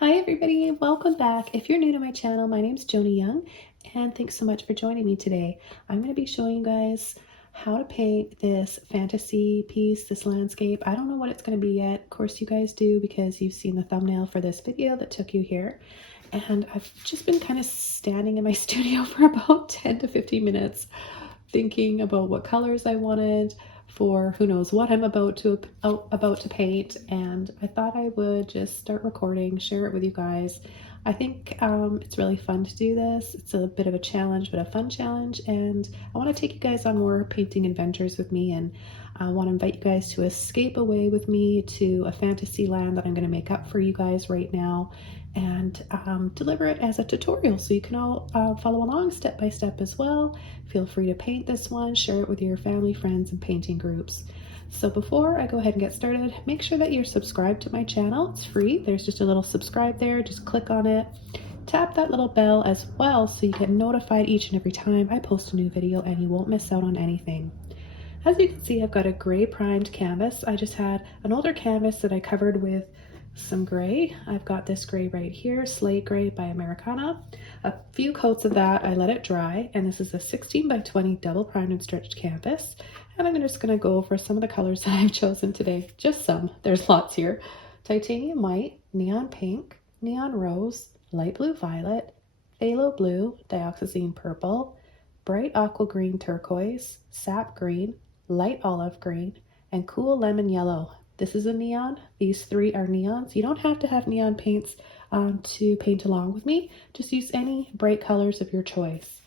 Hi everybody, welcome back. If you're new to my channel, my name's Joni Young and thanks so much for joining me today. I'm going to be showing you guys how to paint this fantasy piece, this landscape. I don't know what it's going to be yet. Of course you guys do because you've seen the thumbnail for this video that took you here. And I've just been kind of standing in my studio for about 10 to 15 minutes thinking about what colors I wanted for who knows what I'm about to paint, and I thought I would just start recording, share it with you guys. I think it's really fun to do this. It's a bit of a challenge, but a fun challenge, and I want to take you guys on more painting adventures with me, and I want to invite you guys to escape away with me to a fantasy land that I'm going to make up for you guys right now and deliver it as a tutorial so you can all follow along step by step as well. Feel free to paint this one, share it with your family, friends, and painting groups. So before I go ahead and get started, make sure that you're subscribed to my channel. It's free. There's just a little subscribe there. Just click on it. Tap that little bell as well so you get notified each and every time I post a new video and you won't miss out on anything. As you can see, I've got a gray primed canvas. I just had an older canvas that I covered with some gray. I've got this gray right here, Slate Gray by Americana. A few coats of that, I let it dry, and this is a 16 by 20 double primed and stretched canvas. And I'm just gonna go over some of the colors that I've chosen today. Just some, there's lots here. Titanium white, neon pink, neon rose, light blue violet, phthalo blue, dioxazine purple, bright aqua green turquoise, sap green, light olive green, and cool lemon yellow. This is a neon. These three are neons. You don't have to have neon paints to paint along with me. Just use any bright colors of your choice.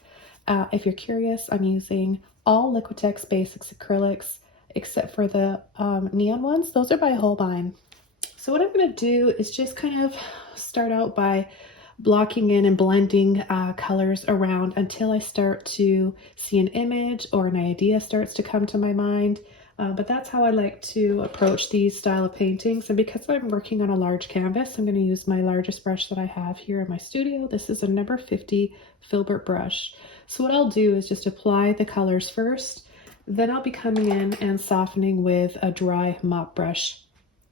If you're curious, I'm using all Liquitex Basics acrylics except for the neon ones. Those are by Holbein. So what I'm going to do is just kind of start out by blocking in and blending colors around until I start to see an image or an idea starts to come to my mind. But that's how I like to approach these style of paintings. And because I'm working on a large canvas, I'm going to use my largest brush that I have here in my studio. This is a number 50 filbert brush. So what I'll do is just apply the colors first, then I'll be coming in and softening with a dry mop brush.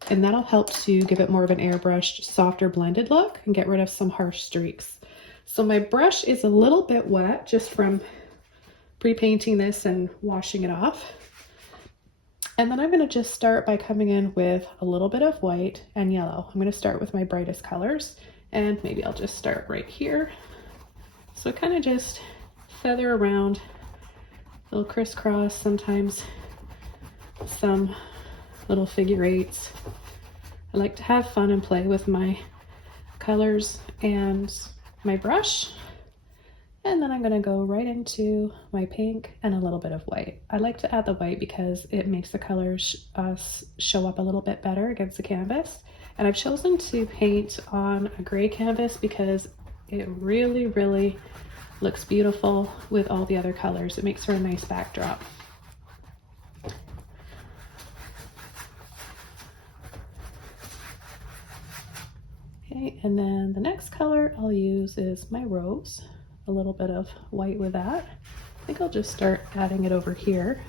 And that'll help to give it more of an airbrushed, softer blended look and get rid of some harsh streaks. So my brush is a little bit wet just from pre-painting this and washing it off. And then I'm going to just start by coming in with a little bit of white and yellow. I'm going to start with my brightest colors, and maybe I'll just start right here. So kind of just feather around, a little crisscross, sometimes some little figure eights. I like to have fun and play with my colors and my brush. And then I'm going to go right into my pink and a little bit of white. I like to add the white because it makes the colors show up a little bit better against the canvas. And I've chosen to paint on a gray canvas because it really, really looks beautiful with all the other colors. It makes for a nice backdrop. Okay, and then the next color I'll use is my rose. A little bit of white with that. I think I'll just start adding it over here.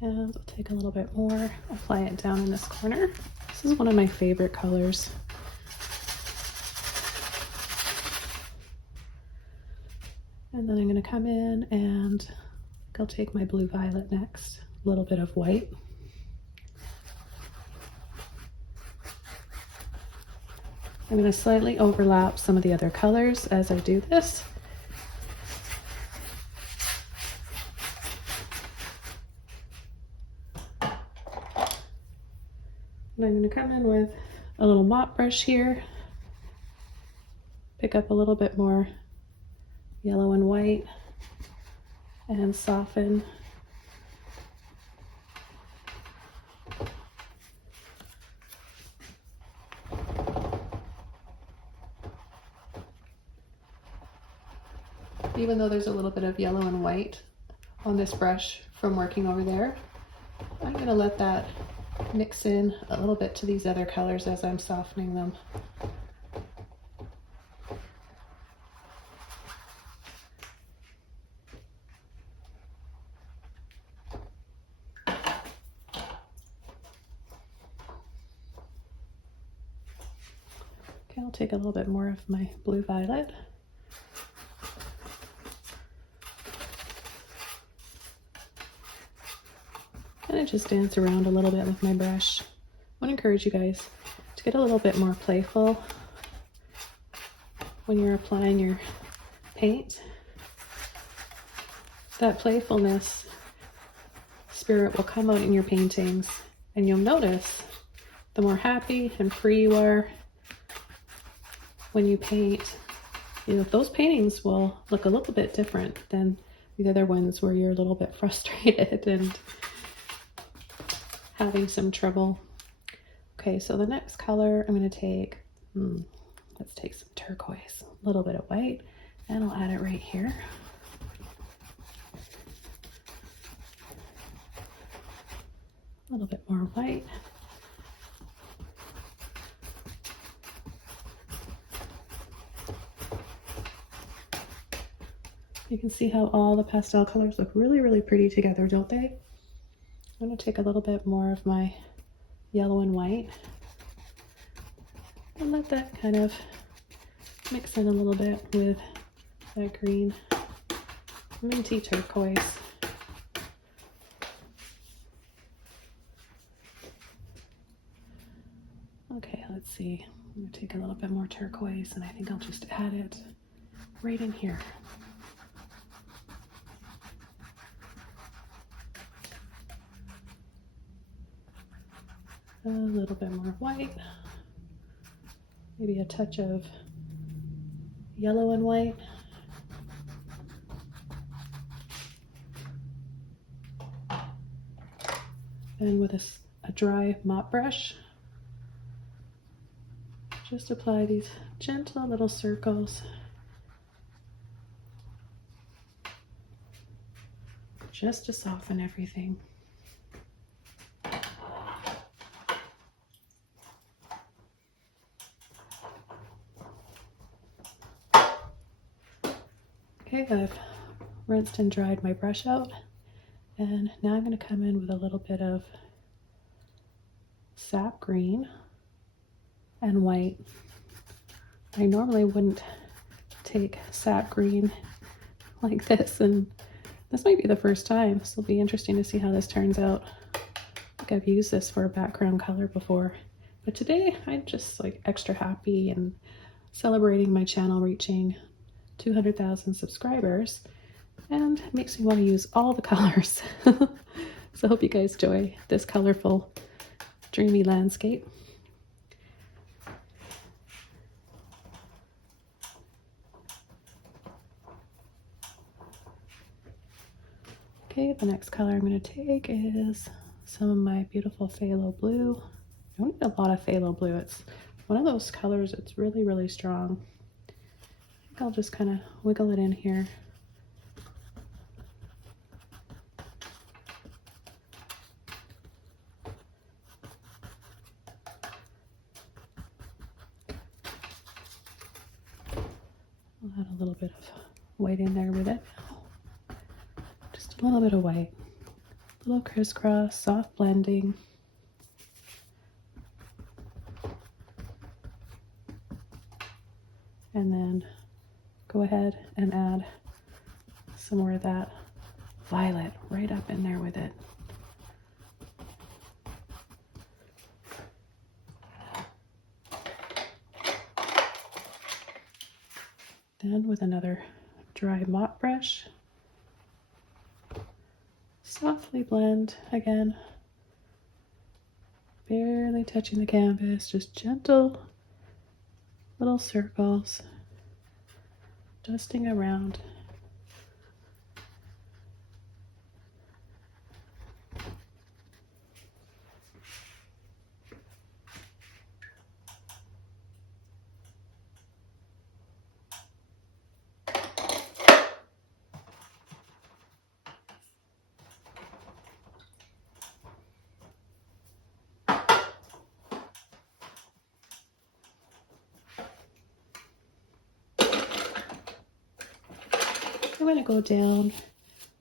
And I'll take a little bit more, apply it down in this corner. This is one of my favorite colors. And then I'm going to come in and I'll take my blue violet next, a little bit of white. I'm going to slightly overlap some of the other colors as I do this. And I'm going to come in with a little mop brush here, pick up a little bit more yellow and white, and soften. Even though there's a little bit of yellow and white on this brush from working over there, I'm going to let that mix in a little bit to these other colors as I'm softening them. Okay, I'll take a little bit more of my blue violet. And I just dance around a little bit with my brush. I want to encourage you guys to get a little bit more playful when you're applying your paint. That playfulness spirit will come out in your paintings, and you'll notice the more happy and free you are when you paint, you know, those paintings will look a little bit different than the other ones where you're a little bit frustrated and having some trouble. Okay, so the next color I'm going to take, let's take some turquoise, a little bit of white, and I'll add it right here. A little bit more white. You can see how all the pastel colors look really, really pretty together, don't they? I'm going to take a little bit more of my yellow and white and let that kind of mix in a little bit with that green minty turquoise. Okay, let's see. I'm going to take a little bit more turquoise, and I think I'll just add it right in here. A little bit more white, maybe a touch of yellow and white. And with a dry mop brush, just apply these gentle little circles just to soften everything. Okay, I've rinsed and dried my brush out, and now I'm going to come in with a little bit of sap green and white. I normally wouldn't take sap green like this, and this might be the first time, so it'll be interesting to see how this turns out. I think I've used this for a background color before, but today I'm just like extra happy and celebrating my channel reaching 200,000 subscribers, and it makes me want to use all the colors. So I hope you guys enjoy this colorful, dreamy landscape. Okay, the next color I'm going to take is some of my beautiful phthalo blue. I don't need a lot of phthalo blue. It's one of those colors that's really, really strong. I think I'll just kind of wiggle it in here. I'll add a little bit of white in there with it. Just a little bit of white. A little crisscross, soft blending. And then go ahead and add some more of that violet right up in there with it. Then with another dry mop brush, softly blend again, barely touching the canvas, just gentle little circles, dusting around. I'm going to go down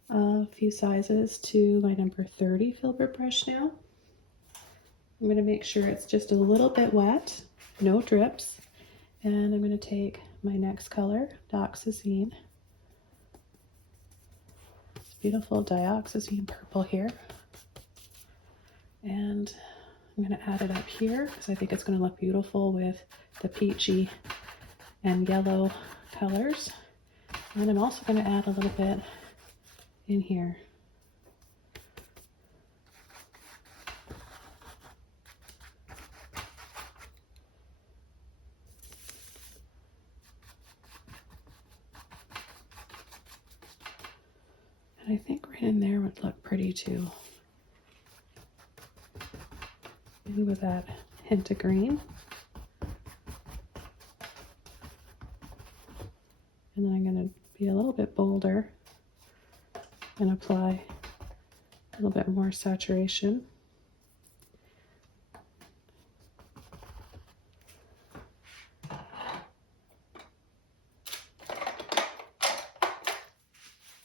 a few sizes to my number 30 filbert brush now. I'm going to make sure it's just a little bit wet, no drips. And I'm going to take my next color, Dioxazine. It's beautiful Dioxazine purple here. And I'm going to add it up here because I think it's going to look beautiful with the peachy and yellow colors. And I'm also going to add a little bit in here. And I think right in there would look pretty too. Maybe with that hint of green. And then I'm going to be a little bit bolder and apply a little bit more saturation.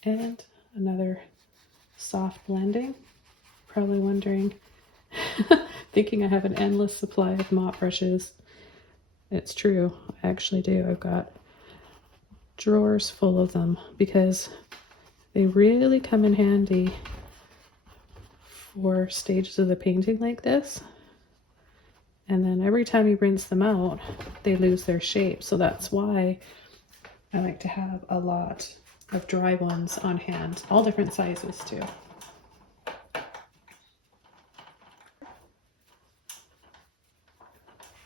And another soft blending. Probably wondering, thinking I have an endless supply of mop brushes. It's true, I actually do. I've got drawers full of them because they really come in handy for stages of the painting like this. And then every time you rinse them out, they lose their shape. So that's why I like to have a lot of dry ones on hand, all different sizes too.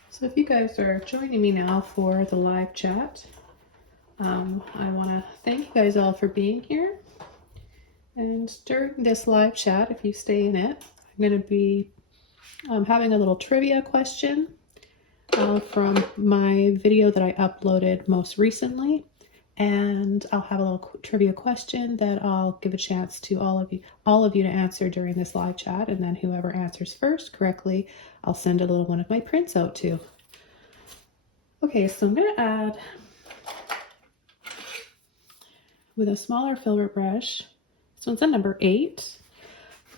So if you guys are joining me now for the live chat, I want to thank you guys all for being here. And during this live chat, if you stay in it, I'm going to be having a little trivia question from my video that I uploaded most recently. And I'll have a little trivia question that I'll give a chance to all of you to answer during this live chat. And then whoever answers first correctly, I'll send a little one of my prints out to. Okay, so I'm going to add, with a smaller filbert brush, this one's a number 8.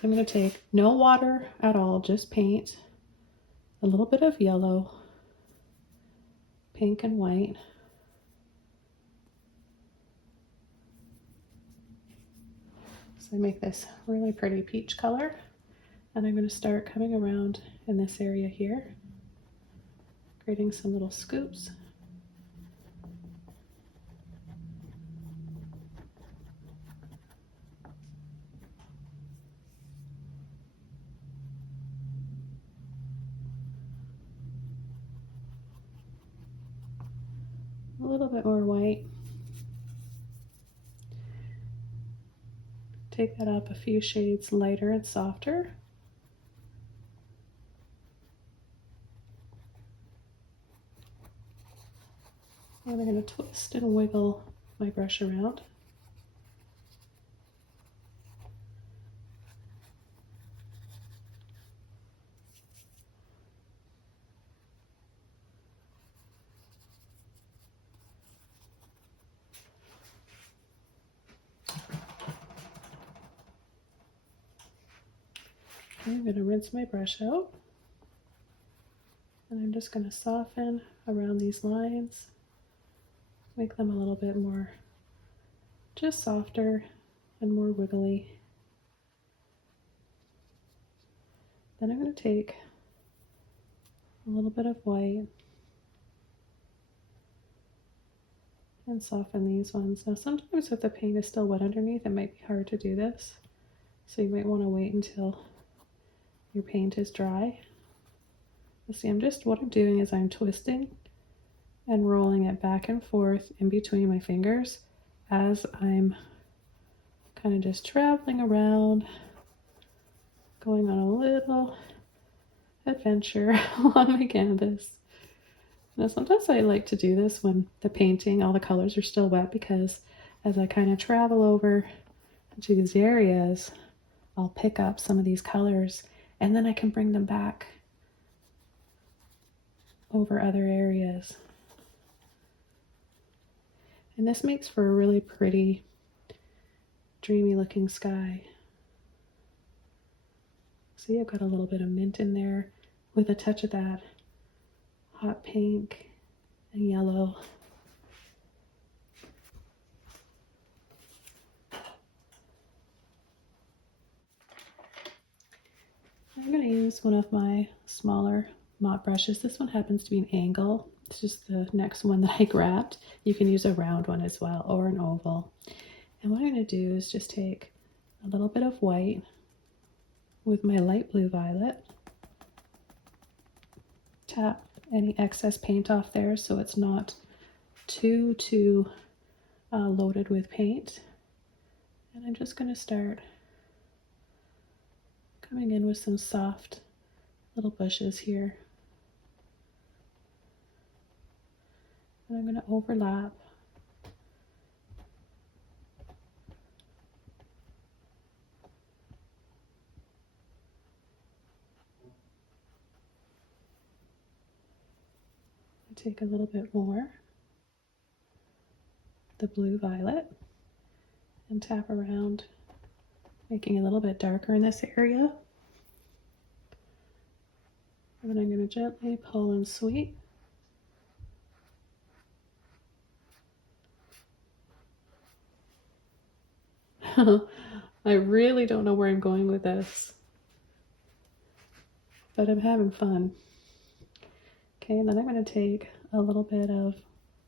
I'm going to take no water at all, just paint, a little bit of yellow, pink and white. So I make this really pretty peach color, and I'm going to start coming around in this area here, creating some little scoops. A little bit more white. Take that up a few shades lighter and softer. And I'm going to twist and wiggle my brush around. I'm going to rinse my brush out, and I'm just going to soften around these lines, make them a little bit more just softer and more wiggly. Then I'm going to take a little bit of white and soften these ones. Now sometimes if the paint is still wet underneath, it might be hard to do this, so you might want to wait until your paint is dry. You see, what I'm doing is I'm twisting and rolling it back and forth in between my fingers as I'm kind of just traveling around, going on a little adventure on my canvas. Now sometimes I like to do this when the painting, all the colors are still wet, because as I kind of travel over to these areas, I'll pick up some of these colors and then I can bring them back over other areas. And this makes for a really pretty dreamy looking sky. See, I've got a little bit of mint in there with a touch of that hot pink and yellow. I'm going to use one of my smaller mop brushes. This one happens to be an angle. It's just the next one that I grabbed. You can use a round one as well, or an oval. And what I'm going to do is just take a little bit of white with my light blue violet. Tap any excess paint off there so it's not too loaded with paint. And I'm just going to start coming in with some soft little bushes here. And I'm going to overlap. Take a little bit more, the blue violet, and tap around, making it a little bit darker in this area. And then I'm going to gently pull and sweep. I really don't know where I'm going with this, but I'm having fun. Okay, and then I'm going to take a little bit of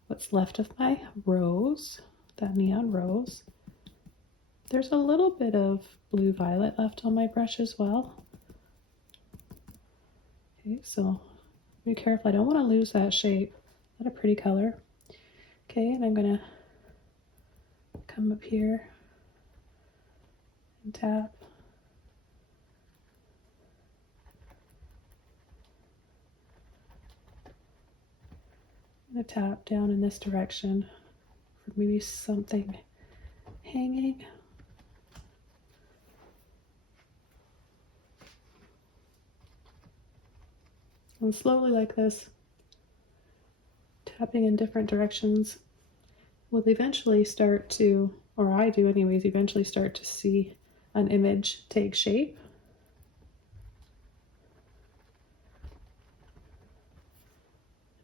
what's left of my rose, that neon rose. There's a little bit of blue violet left on my brush as well. Okay, so be careful. I don't want to lose that shape. What a pretty color. Okay, and I'm going to come up here and tap. I'm going to tap down in this direction for maybe something hanging. And slowly like this, tapping in different directions, will eventually start to, or I do anyways, eventually start to see an image take shape.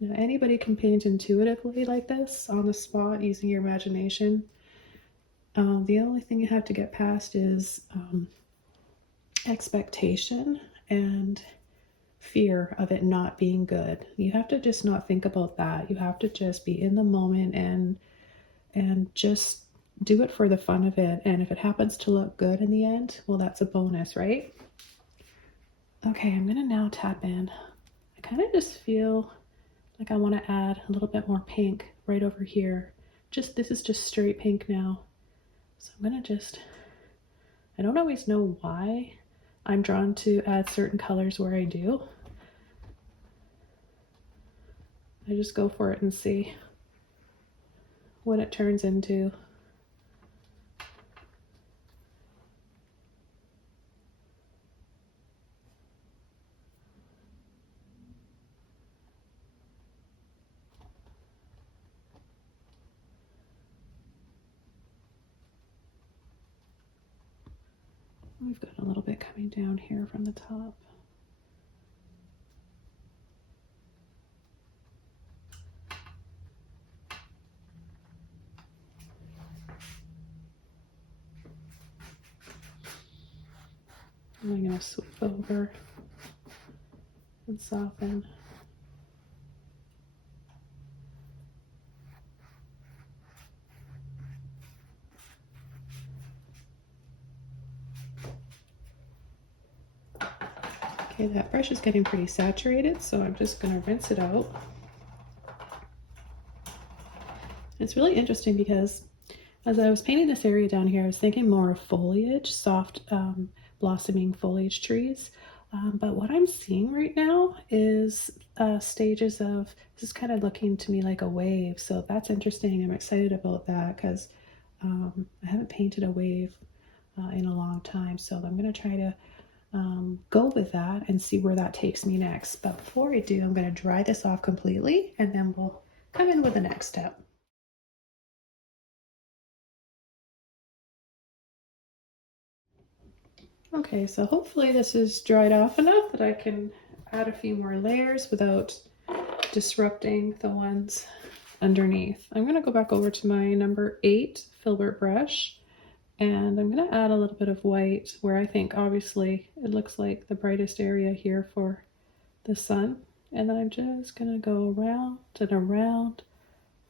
Now, anybody can paint intuitively like this on the spot using your imagination. The only thing you have to get past is expectation and fear of it not being good. You have to just not think about that. You have to just be in the moment and just do it for the fun of it. And if it happens to look good in the end, well, that's a bonus, right? Okay, I'm gonna now tap in. I kind of just feel like I want to add a little bit more pink right over here. This is just straight pink now. So I'm gonna I don't always know why I'm drawn to add certain colors where I do. I just go for it and see what it turns into. We've got a little bit coming down here from the top. And I'm going to sweep over and soften. Okay, that brush is getting pretty saturated, so I'm just going to rinse it out. It's really interesting because as I was painting this area down here, I was thinking more of foliage, soft blossoming foliage trees. But what I'm seeing right now is stages of, this is kind of looking to me like a wave. So that's interesting. I'm excited about that because I haven't painted a wave in a long time. So I'm going to try to go with that and see where that takes me next. But before I do, I'm going to dry this off completely and then we'll come in with the next step. Okay, so hopefully this is dried off enough that I can add a few more layers without disrupting the ones underneath. I'm going to go back over to my number 8 filbert brush, and I'm going to add a little bit of white where I think obviously it looks like the brightest area here for the sun. And then I'm just going to go around and around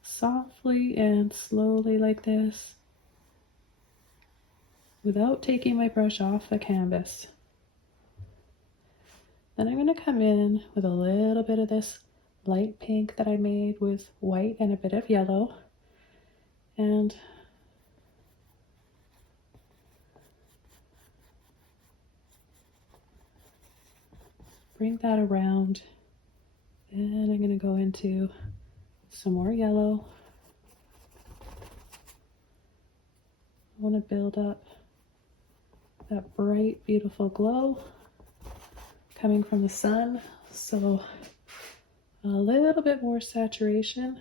softly and slowly like this without taking my brush off the canvas. Then I'm going to come in with a little bit of this light pink that I made with white and a bit of yellow, and bring that around. And I'm going to go into some more yellow. I want to build up that bright, beautiful glow coming from the sun, so a little bit more saturation.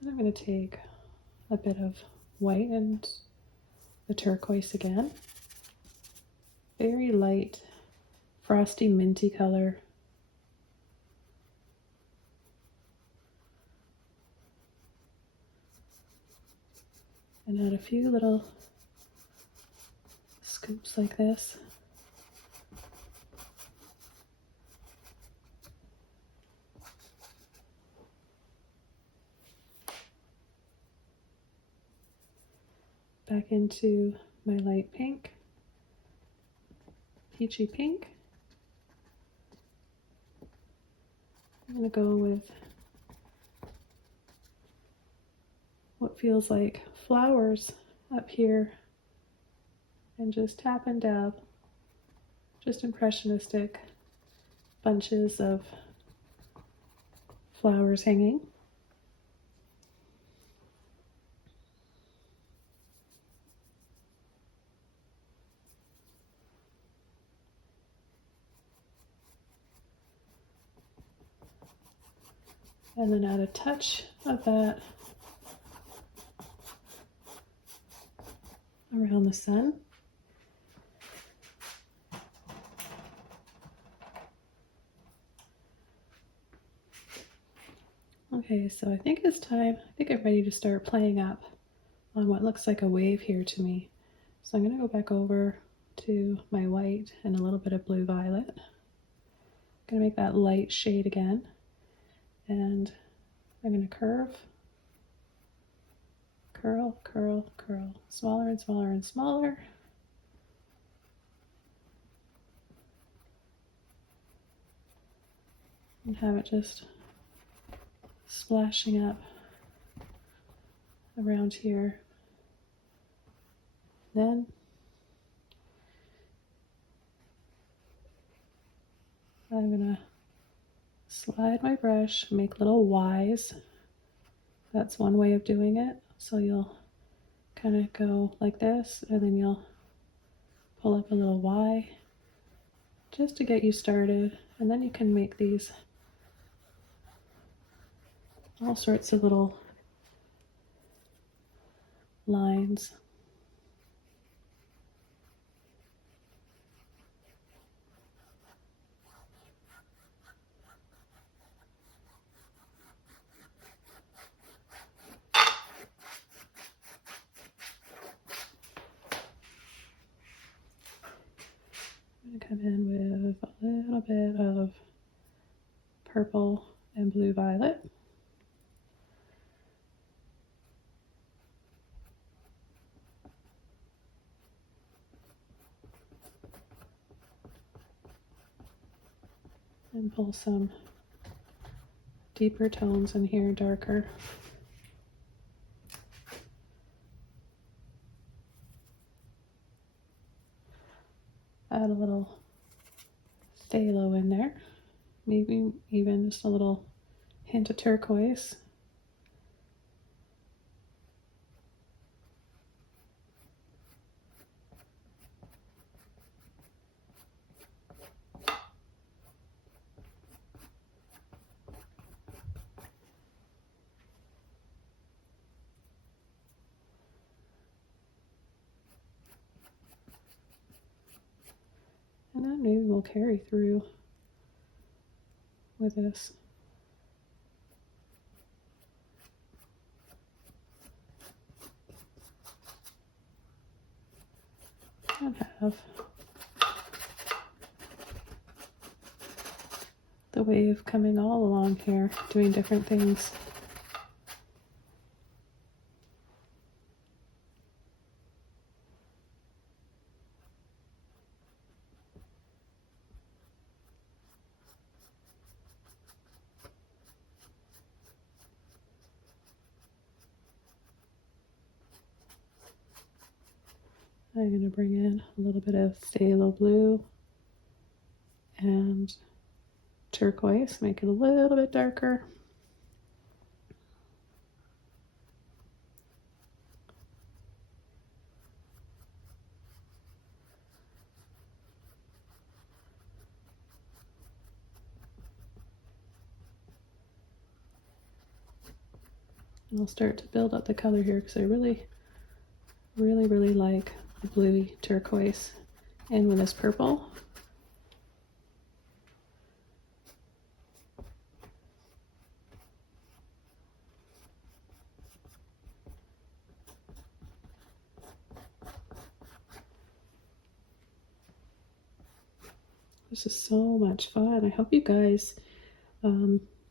And I'm going to take a bit of white and the turquoise again. Very light, frosty, minty color. And add a few little scoops like this. Back into my light pink, peachy pink. I'm going to go with what feels like flowers up here and just tap and dab, just impressionistic bunches of flowers hanging. And then add a touch of that around the sun. Okay, so I think it's time. I think I'm ready to start playing up on what looks like a wave here to me. So I'm going to go back over to my white and a little bit of blue violet. I'm going to make that light shade again. And I'm going to curve, curl, curl, curl, smaller and smaller and smaller. And have it just splashing up around here. Then I'm going to slide my brush, make little Ys. That's one way of doing it. So you'll kind of go like this, and then you'll pull up a little Y just to get you started. And then you can make these all sorts of little lines. I'm going to come in with a little bit of purple and blue violet. And pull some deeper tones in here, darker. Add a little phthalo in there, maybe even just a little hint of turquoise. And then maybe we'll carry through with this. And have the wave coming all along here, doing different things. I'm going to bring in a little bit of phthalo blue and turquoise, make it a little bit darker. And I'll start to build up the color here because I really like the bluey turquoise. And with this purple, this is so much fun. I hope you guys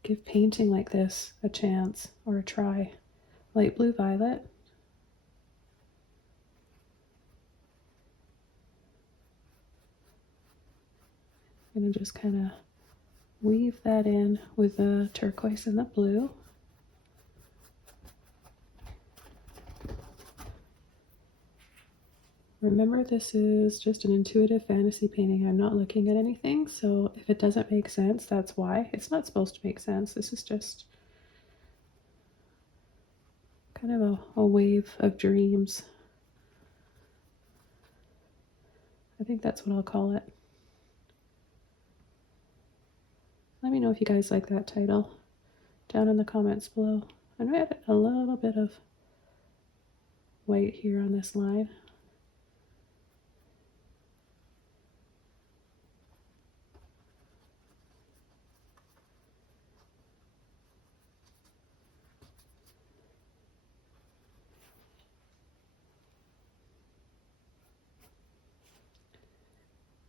give painting like this a chance or a try. Light blue violet. I'm going to just kind of weave that in with the turquoise and the blue. Remember, this is just an intuitive fantasy painting. I'm not looking at anything, so if it doesn't make sense, that's why. It's not supposed to make sense. This is just kind of a wave of dreams. I think that's what I'll call it. Let me know if you guys like that title down in the comments below. I'm going to add a little bit of white here on this line.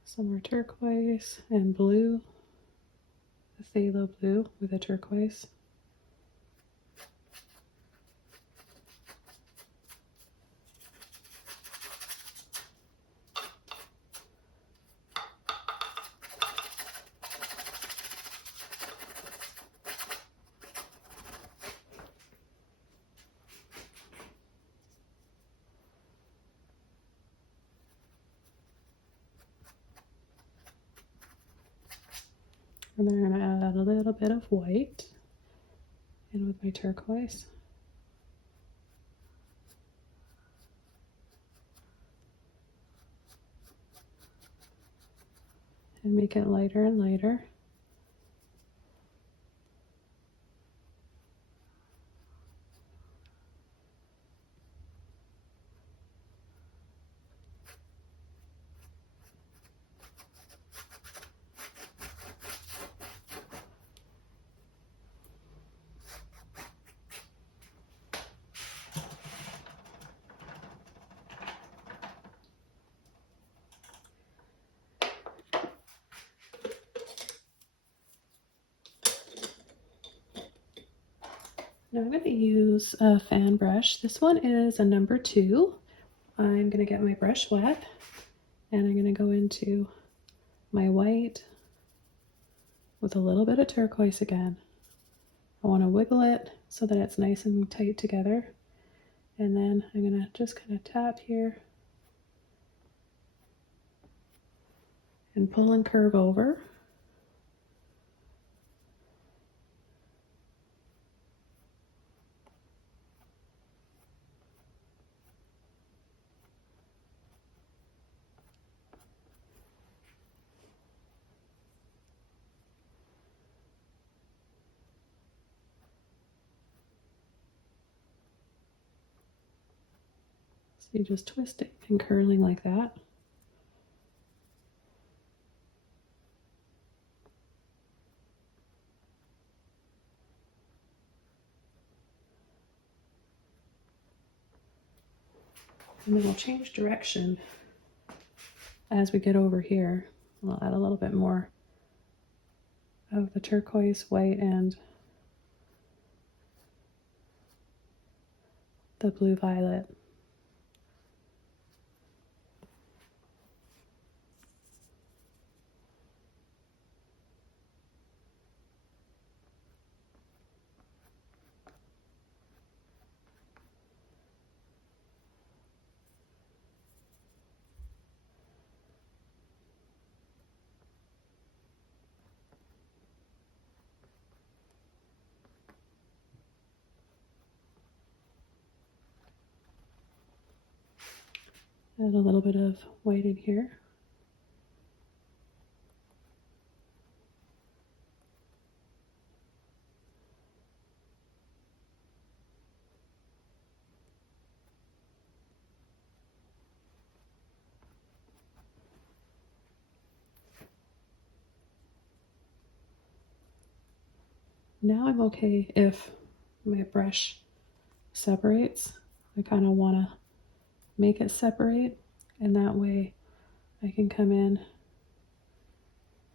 Some more turquoise and blue, the phthalo blue with a turquoise. And then I'm going to add a little bit of white in with my turquoise. And make it lighter and lighter. Now I'm going to use a fan brush. This one is a number 2. I'm going to get my brush wet and I'm going to go into my white with a little bit of turquoise again. I want to wiggle it so that it's nice and tight together. And then I'm going to just kind of tap here and pull and curve over. So you're just twisting and curling like that. And then we'll change direction as we get over here. We'll add a little bit more of the turquoise, white, and the blue violet. Add a little bit of white in here. Now I'm okay if my brush separates. I kind of want to make it separate, and that way I can come in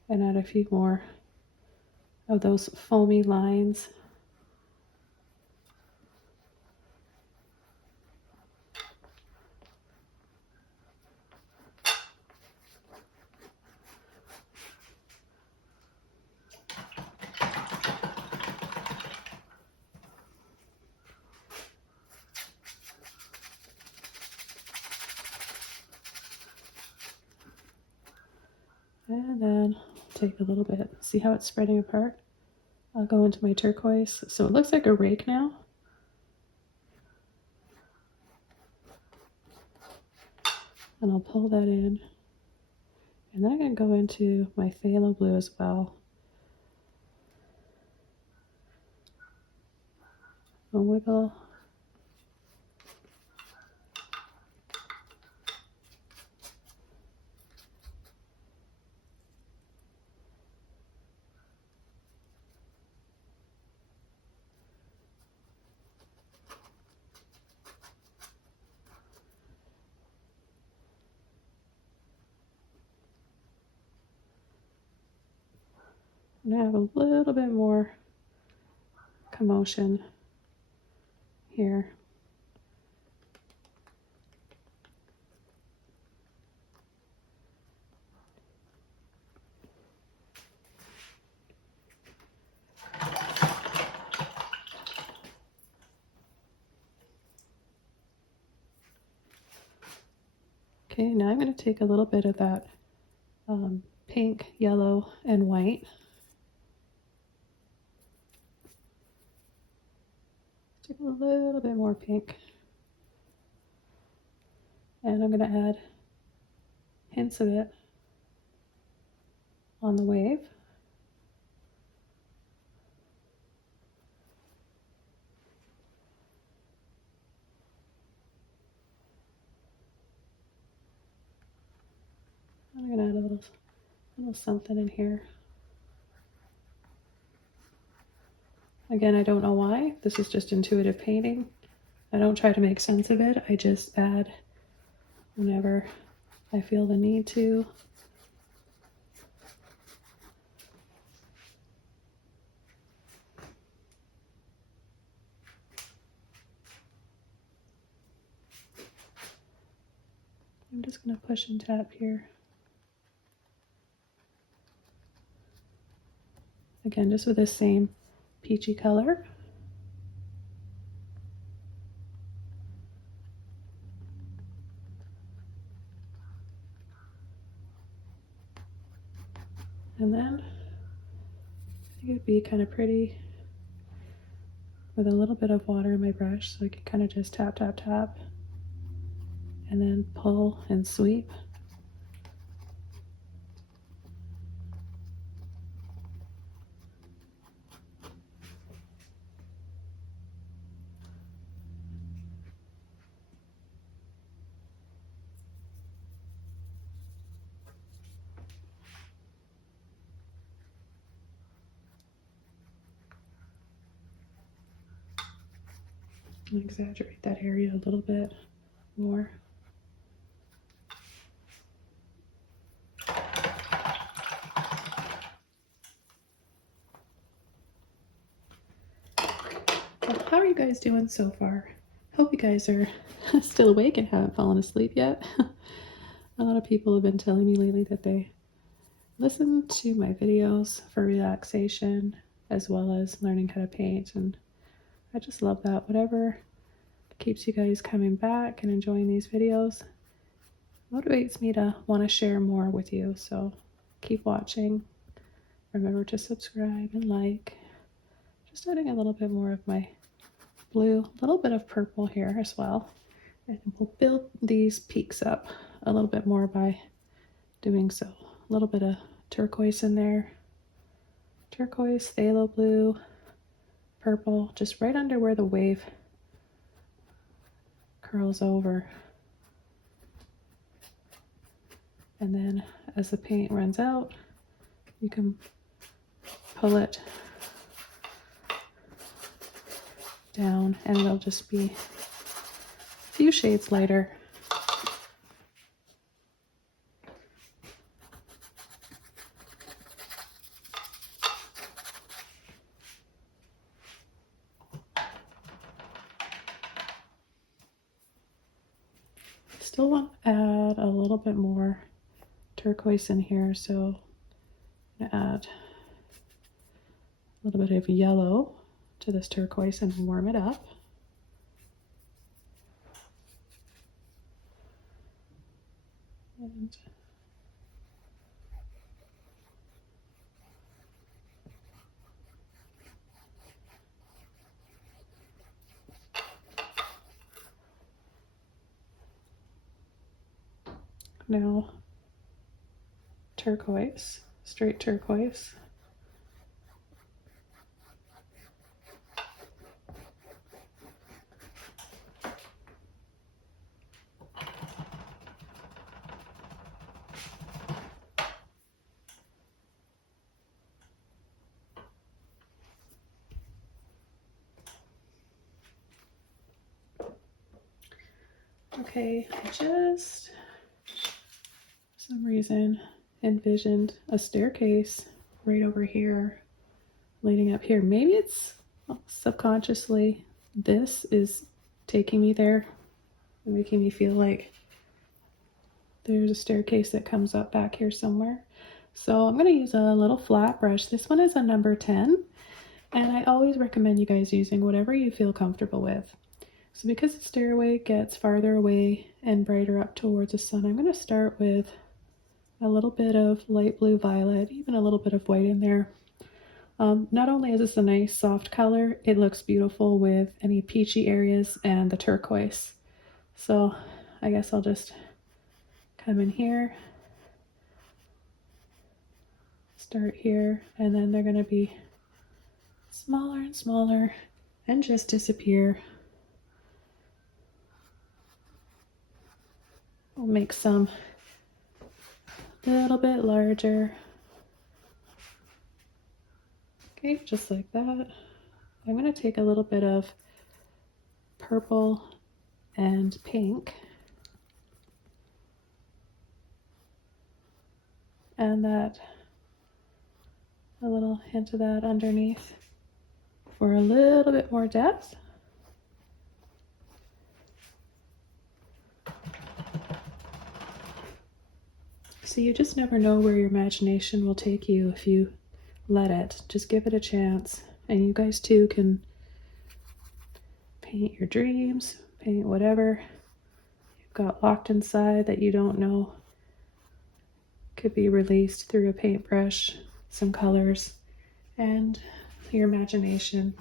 and add a few more of those foamy lines. And then take a little bit, see how it's spreading apart? I'll go into my turquoise. So it looks like a rake now. And I'll pull that in. And then I'm going to go into my phthalo blue as well. I'll wiggle. And I have a little bit more commotion here. Okay, now I'm going to take a little bit of that pink, yellow, and white. Take a little bit more pink. And I'm going to add hints of it on the wave. I'm going to add a little something in here. Again, I don't know why. This is just intuitive painting. I don't try to make sense of it. I just add whenever I feel the need to. I'm just going to push and tap here. Again, just with the same peachy color. And then I think it'd be kind of pretty with a little bit of water in my brush, so I can kind of just tap, tap, tap, and then pull and sweep. Exaggerate that area a little bit more. guys doing so far? Hope you guys are still awake and haven't fallen asleep yet. A lot of people have been telling me lately that they listen to my videos for relaxation as well as learning how to paint, and I just love that. Whatever keeps you guys coming back and enjoying these videos motivates me to want to share more with you, so keep watching. Remember to subscribe and like. Just adding a little bit more of my blue, a little bit of purple here as well, and we'll build these peaks up a little bit more by doing so. A little bit of turquoise in there, turquoise, phthalo blue, purple, just right under where the wave curls over. And then as the paint runs out, you can pull it down and it'll just be a few shades lighter. Still want to add a little bit more turquoise in here, so I'm going to add a little bit of yellow to this turquoise and warm it up. And now turquoise, straight turquoise. Okay, I just, for some reason, envisioned a staircase right over here, leading up here. Maybe it's subconsciously this is taking me there and making me feel like there's a staircase that comes up back here somewhere. So I'm going to use a little flat brush. This one is a number 10, and I always recommend you guys using whatever you feel comfortable with. So because the stairway gets farther away and brighter up towards the sun, I'm going to start with a little bit of light blue violet, even a little bit of white in there. Not only is this a nice soft color, it looks beautiful with any peachy areas and the turquoise. So I guess I'll just come in here, start here, and then they're going to be smaller and smaller and just disappear. We'll make some a little bit larger. Okay, just like that. I'm going to take a little bit of purple and pink and that, a little hint of that underneath for a little bit more depth. So you just never know where your imagination will take you if you let it. Just give it a chance. And you guys too can paint your dreams, paint whatever you've got locked inside that you don't know could be released through a paintbrush, some colors, and your imagination.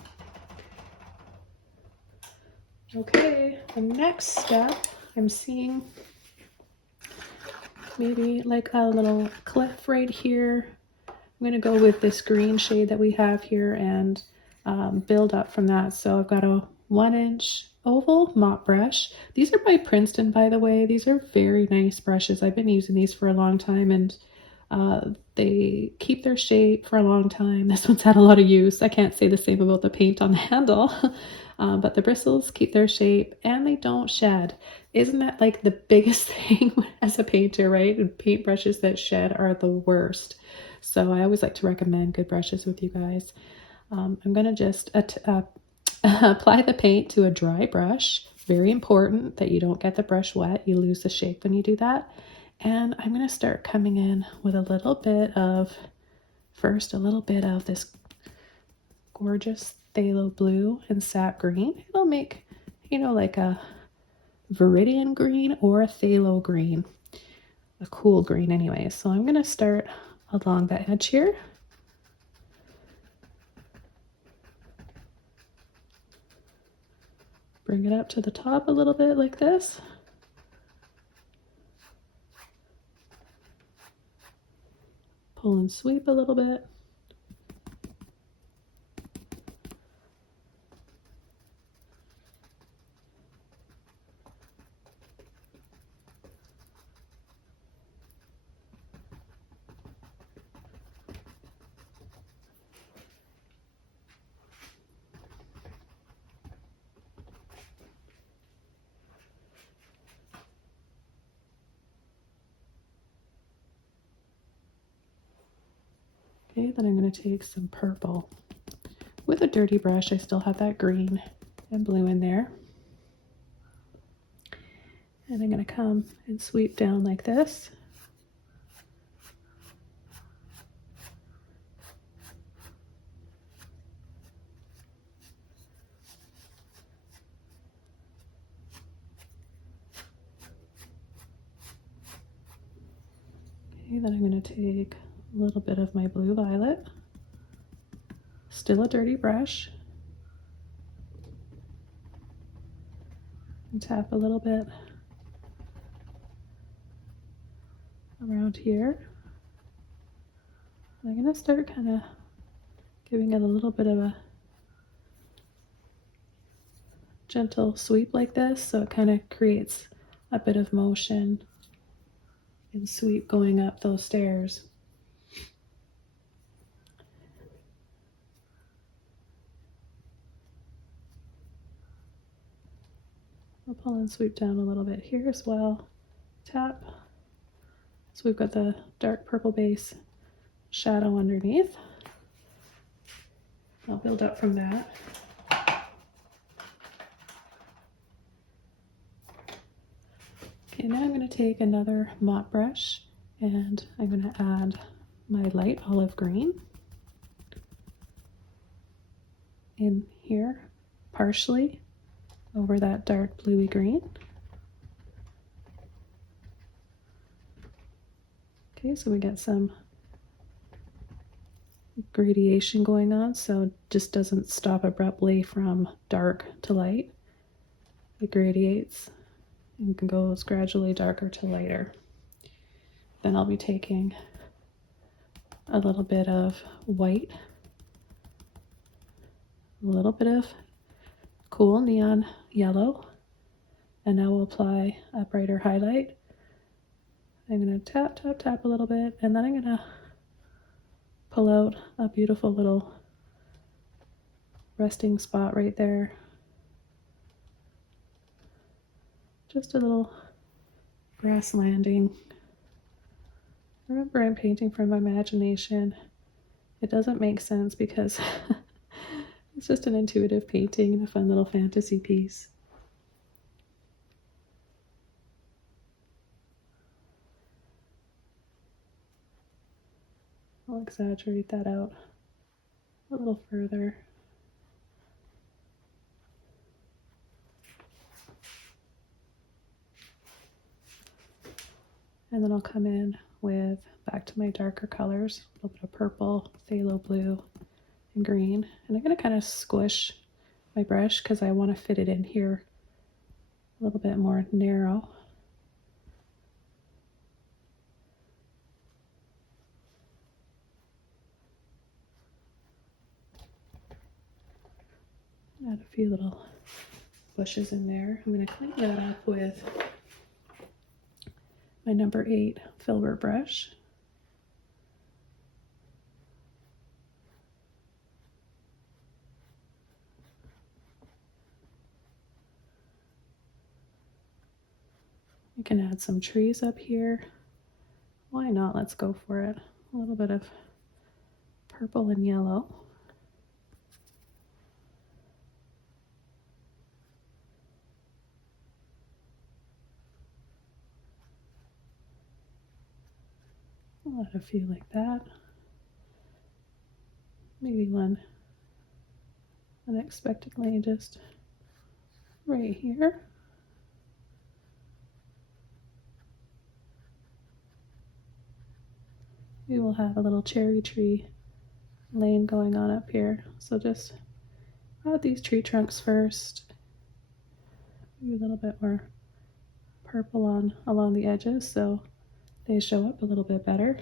Okay, the next step, I'm seeing maybe like a little cliff right here. I'm going to go with this green shade that we have here and build up from that. So I've got a 1-inch oval mop brush. These are by Princeton, by the way. These are very nice brushes. I've been using these for a long time, and they keep their shape for a long time. This one's had a lot of use. I can't say the same about the paint on the handle, but the bristles keep their shape and they don't shed. Isn't that like the biggest thing as a painter, right? And paintbrushes that shed are the worst. So I always like to recommend good brushes with you guys. I'm going to just Apply the paint to a dry brush. Very important that you don't get the brush wet. You lose the shape when you do that. And I'm going to start coming in with a little bit of, first a little bit of this gorgeous phthalo blue and sap green. It'll make, you know, like a viridian green or a phthalo green, a cool green anyway. So I'm going to start along the edge here. Bring it up to the top a little bit like this. Pull and sweep a little bit. Okay, then I'm going to take some purple. With a dirty brush, I still have that green and blue in there. And I'm going to come and sweep down like this. Okay, then I'm going to take a little bit of my blue violet. Still a dirty brush. And tap a little bit around here. I'm going to start kind of giving it a little bit of a gentle sweep like this, so it kind of creates a bit of motion and sweep going up those stairs. I'll pull and sweep down a little bit here as well. Tap. So we've got the dark purple base shadow underneath. I'll build up from that. Okay, now I'm going to take another mop brush and I'm going to add my light olive green in here, partially over that dark bluey green. Okay, so we get some gradation going on, so it just doesn't stop abruptly from dark to light. It gradiates and goes gradually darker to lighter. Then I'll be taking a little bit of white, a little bit of cool neon yellow, and now we'll apply a brighter highlight. I'm going to tap, tap, tap a little bit, and then I'm going to pull out a beautiful little resting spot right there. Just a little grass landing. Remember, I'm painting from imagination. It doesn't make sense because it's just an intuitive painting and a fun little fantasy piece. I'll exaggerate that out a little further. And then I'll come in with, back to my darker colors, a little bit of purple, phthalo blue, and green. And I'm going to kind of squish my brush because I want to fit it in here a little bit more narrow. Add a few little bushes in there. I'm going to clean that up with my number 8 filbert brush. You can add some trees up here. Why not? Let's go for it. A little bit of purple and yellow. I'll add a few like that. Maybe one unexpectedly just right here. We will have a little cherry tree lane going on up here. So just add these tree trunks first. Maybe a little bit more purple on along the edges so they show up a little bit better.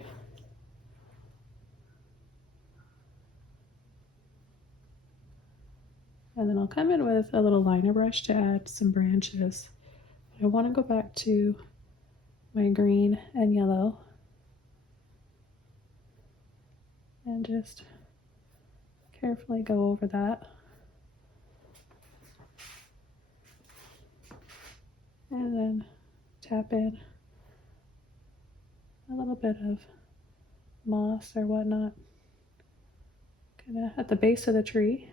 And then I'll come in with a little liner brush to add some branches. I want to go back to my green and yellow and just carefully go over that. And then tap in a little bit of moss or whatnot, kind of at the base of the tree.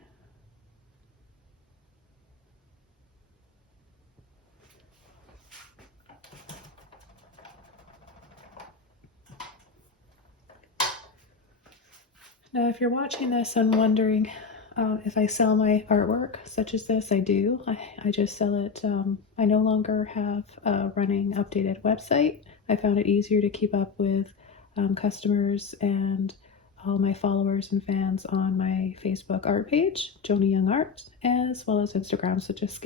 Now, if you're watching this and wondering if I sell my artwork, such as this, I do. I just sell it. I no longer have a running updated website. I found it easier to keep up with customers and all my followers and fans on my Facebook art page, Joni Young Art, as well as Instagram. So just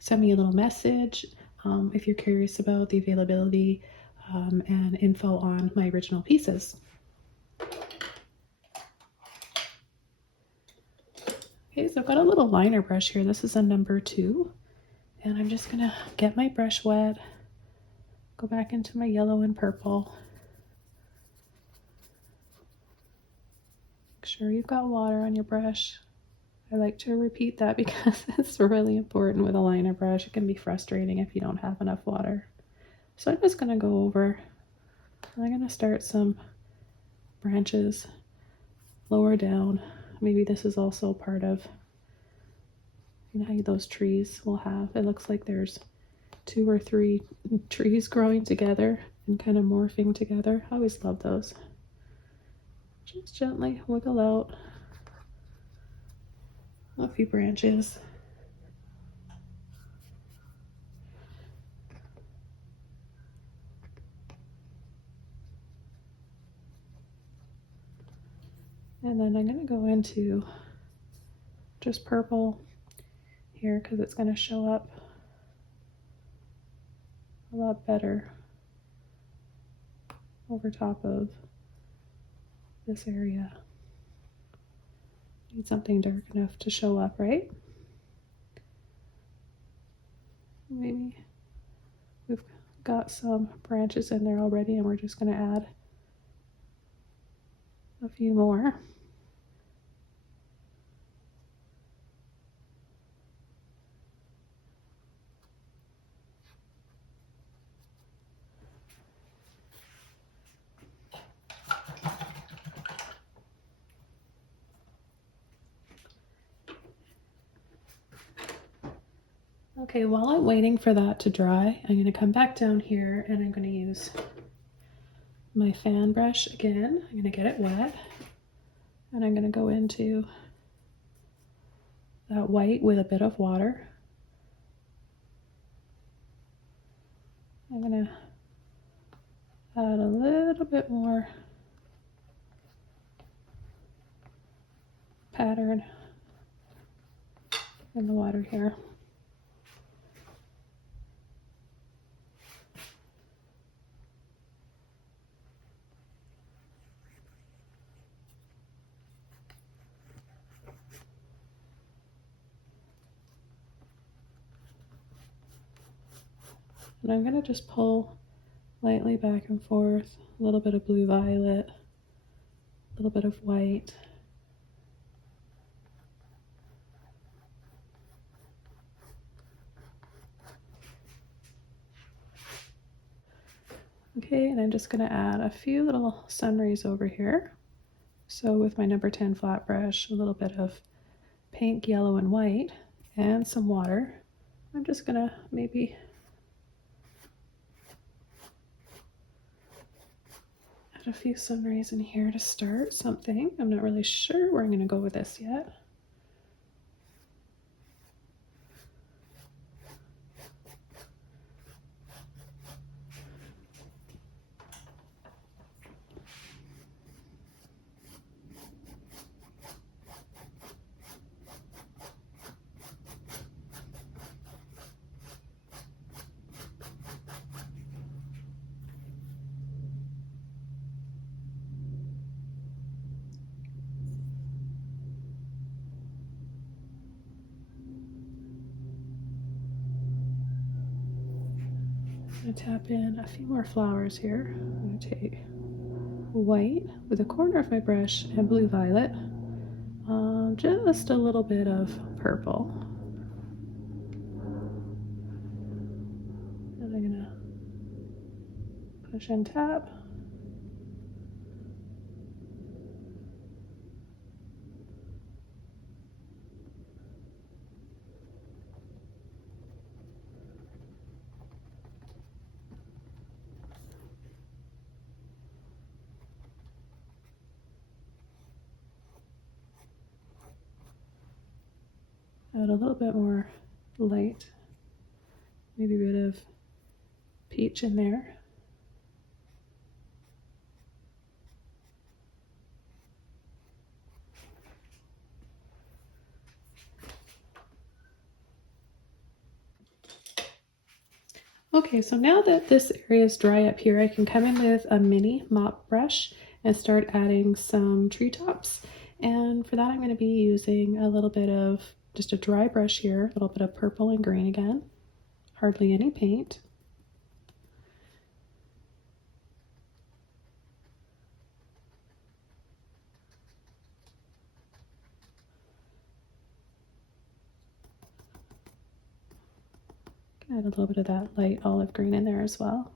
send me a little message if you're curious about the availability and info on my original pieces. Okay, so I've got a little liner brush here. This is a number 2. And I'm just gonna get my brush wet, go back into my yellow and purple. Make sure you've got water on your brush. I like to repeat that because it's really important with a liner brush. It can be frustrating if you don't have enough water. So I'm just gonna go over, I'm gonna start some branches lower down. Maybe this is also part of, you know how those trees will have, it looks like there's 2 or 3 trees growing together and kind of morphing together. I always love those. Just gently wiggle out a few branches. And then I'm going to go into just purple here because it's going to show up a lot better over top of this area. Need something dark enough to show up, right? Maybe we've got some branches in there already and we're just going to add a few more. Okay, while I'm waiting for that to dry, I'm going to come back down here and I'm going to use my fan brush again. I'm going to get it wet and I'm going to go into that white with a bit of water. I'm going to add a little bit more pattern in the water here. And I'm going to just pull lightly back and forth, a little bit of blue violet, a little bit of white. Okay, and I'm just going to add a few little sun rays over here. So with my number 10 flat brush, a little bit of pink, yellow, and white, and some water, I'm just going to maybe put a few sun rays in here to start something. I'm not really sure where I'm going to go with this yet. I'm going to tap in a few more flowers here. I'm going to take white with a corner of my brush and blue violet. Just a little bit of purple. And I'm going to push and tap. Add a little bit more light, maybe a bit of peach in there. Okay, so now that this area is dry up here, I can come in with a mini mop brush and start adding some treetops. And for that, I'm going to be using a little bit of just a dry brush here, a little bit of purple and green again, hardly any paint. Add a little bit of that light olive green in there as well.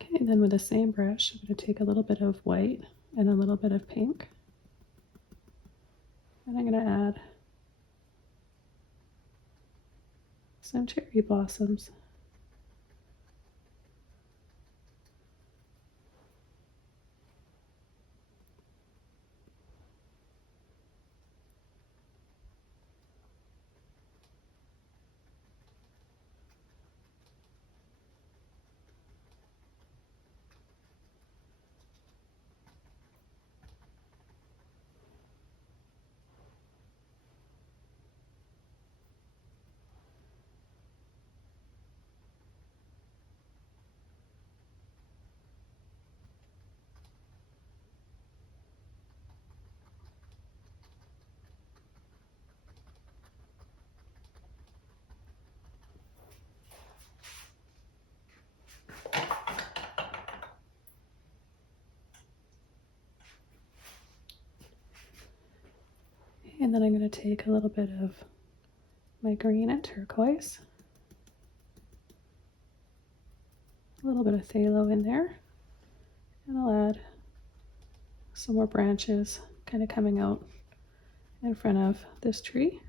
Okay, and then with the same brush, I'm going to take a little bit of white and a little bit of pink. And I'm going to add some cherry blossoms. And then I'm going to take a little bit of my green and turquoise, a little bit of phthalo in there, and I'll add some more branches kind of coming out in front of this tree.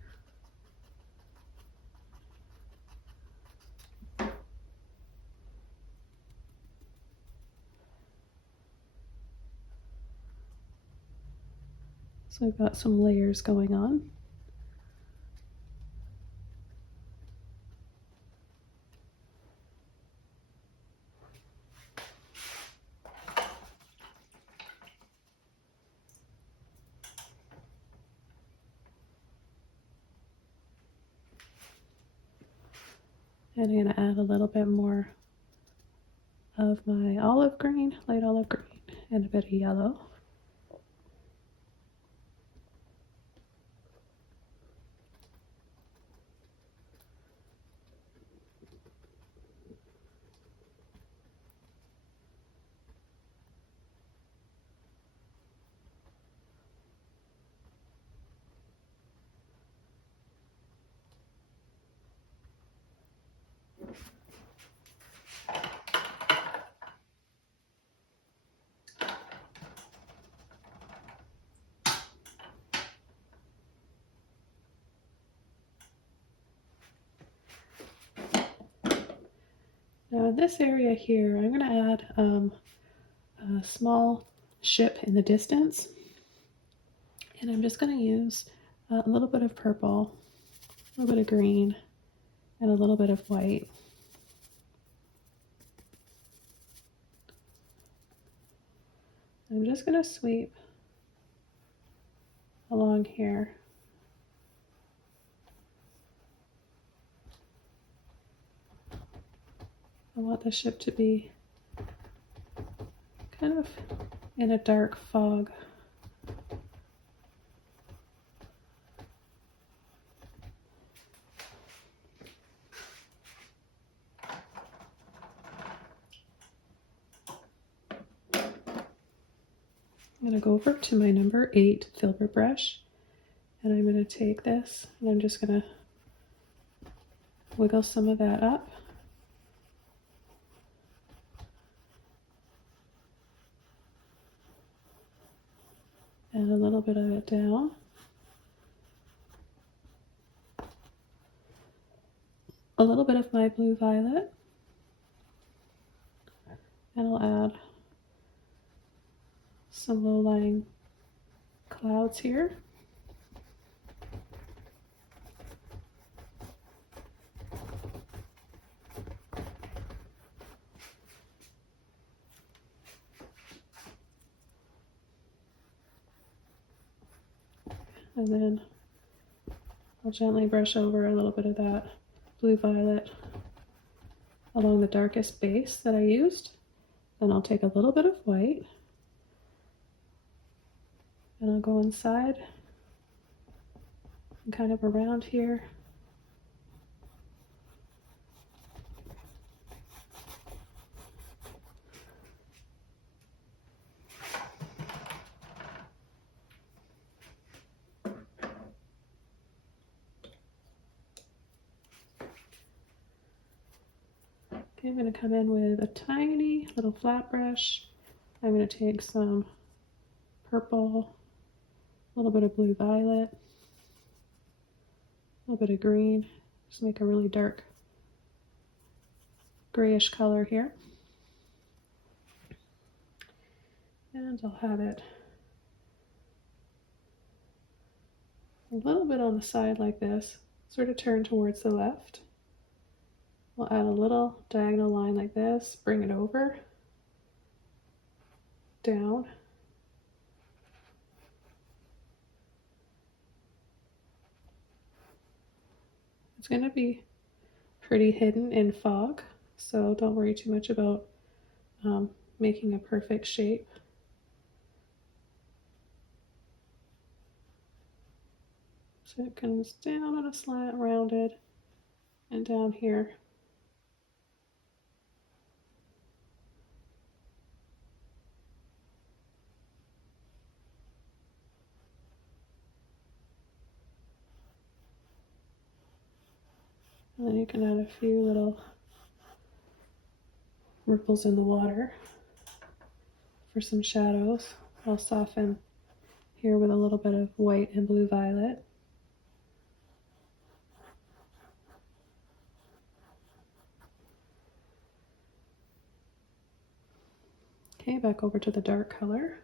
So I've got some layers going on. And I'm going to add a little bit more of my olive green, light olive green, and a bit of yellow. Now in this area here, I'm going to add a small ship in the distance. And I'm just going to use a little bit of purple, a little bit of green, and a little bit of white. I'm just going to sweep along here. I want the ship to be kind of in a dark fog. I'm going to go over to my number 8 filbert brush, and I'm going to take this and I'm just going to wiggle some of that up. And a little bit of it down. A little bit of my blue violet. And I'll add some low-lying clouds here. And then I'll gently brush over a little bit of that blue violet along the darkest base that I used. Then I'll take a little bit of white and I'll go inside and kind of around here. Okay, I'm going to come in with a tiny little flat brush. I'm going to take some purple, a little bit of blue violet, a little bit of green, just make a really dark grayish color here. And I'll have it a little bit on the side like this, sort of turn towards the left. We'll add a little diagonal line like this, bring it over, down. It's going to be pretty hidden in fog, so don't worry too much about making a perfect shape. So it comes down on a slant, rounded, and down here. And then you can add a few little ripples in the water for some shadows. I'll soften here with a little bit of white and blue violet. Okay, back over to the dark color.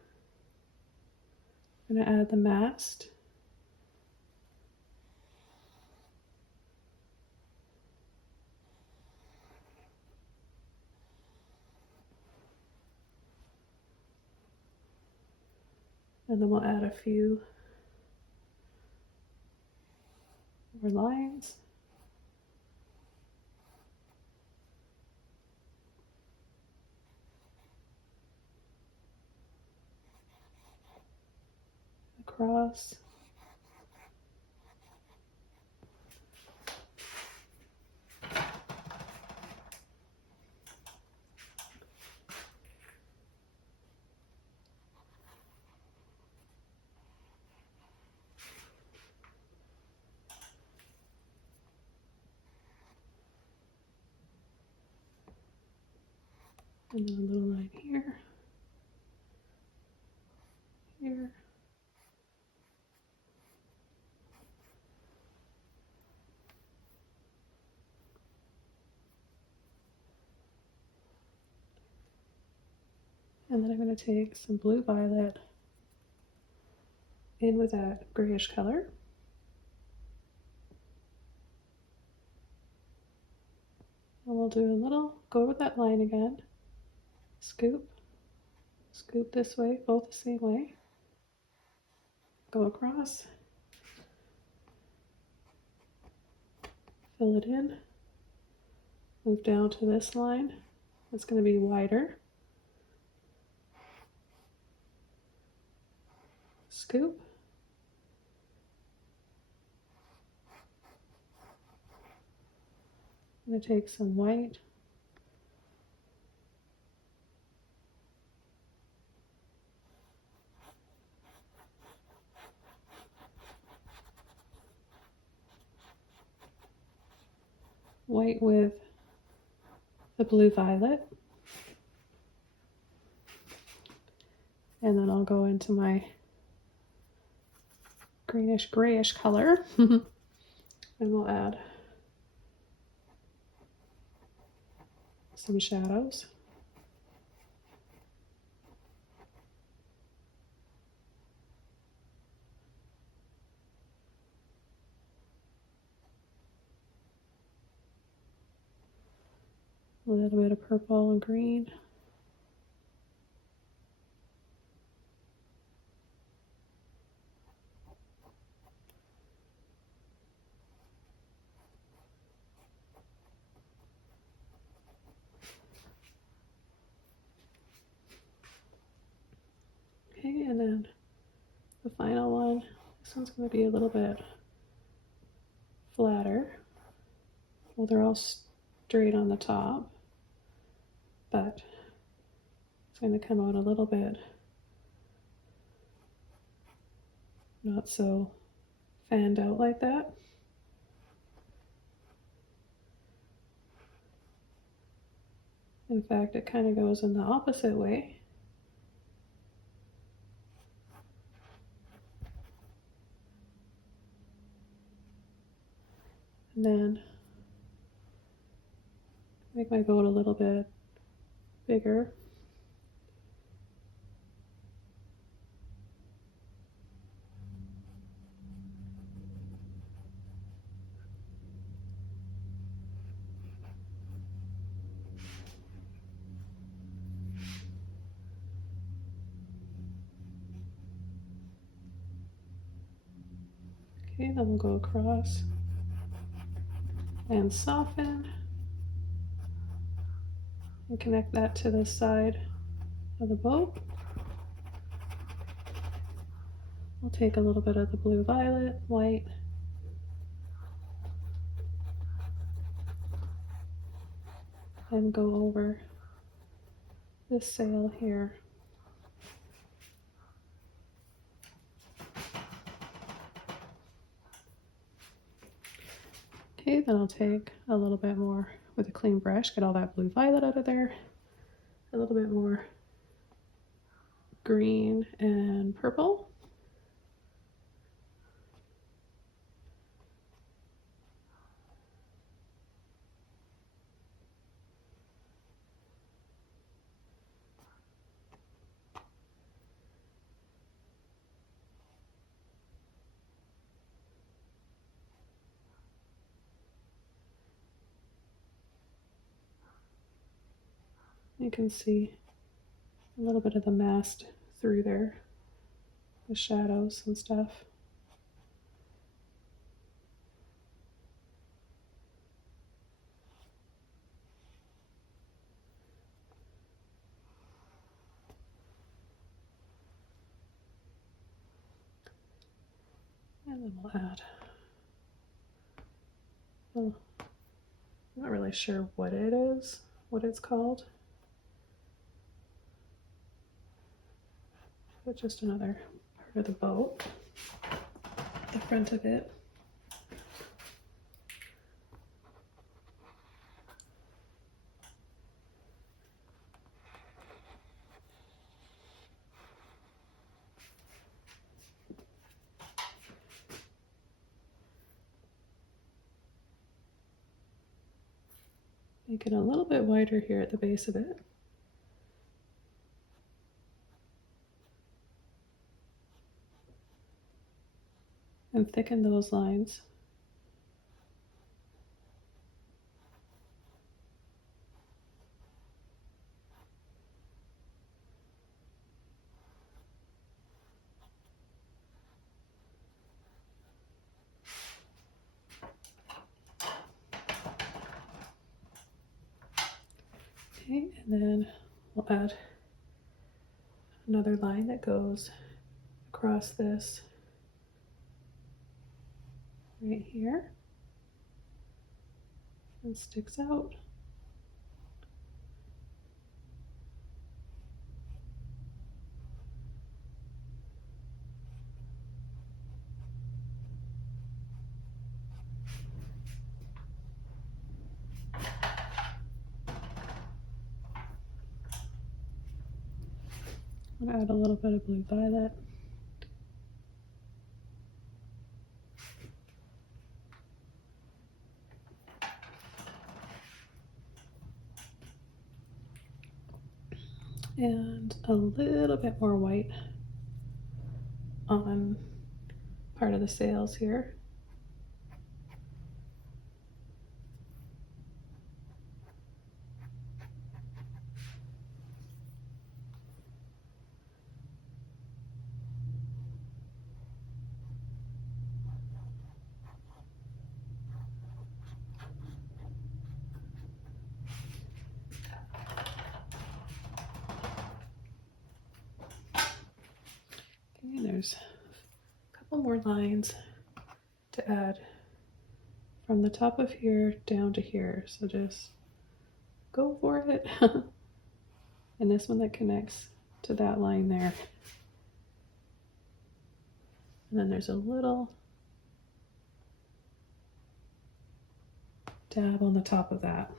I'm going to add the mast. And then we'll add a few more lines. Across. And then a little line here, here. And then I'm going to take some blue violet in with that grayish color. And we'll do a little, go with that line again, scoop, scoop this way, both the same way, go across, fill it in, move down to this line, it's going to be wider, scoop, I'm going to take some white, white with the blue violet, and then I'll go into my greenish grayish color and we'll add some shadows. A little bit of purple and green. Okay, and then the final one, this one's going to be a little bit flatter. Well, they're all straight on the top, but it's going to come out a little bit not so fanned out like that. In fact, it kind of goes in the opposite way. And then make my boat a little bit bigger. Okay, then we'll go across and soften and connect that to the side of the boat. I'll take a little bit of the blue violet, white, and go over this sail here. Okay, then I'll take a little bit more with a clean brush, get all that blue violet out of there, a little bit more green and purple. You can see a little bit of the mast through there, the shadows and stuff. And then we'll add, well, I'm not really sure what it is, what it's called, but just another part of the boat, the front of it. Make it a little bit wider here at the base of it. and thicken those lines. Okay, and then we'll add another line that goes across this right here and sticks out. I'm gonna add a little bit of blue violet. And a little bit more white on part of the sails here. Okay, there's a couple more lines to add from the top of here down to here, so just go for it. And this one that connects to that line there. And then there's a little dab on the top of that.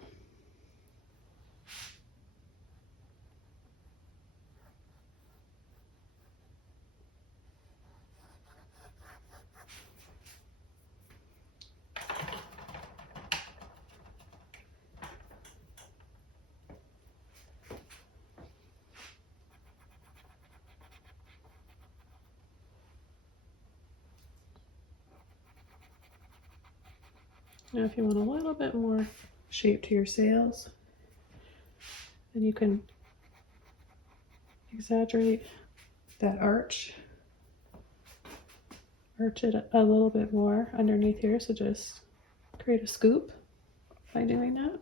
Now if you want a little bit more shape to your sails, then you can exaggerate that arch. Arch it a little bit more underneath here, so just create a scoop by doing that.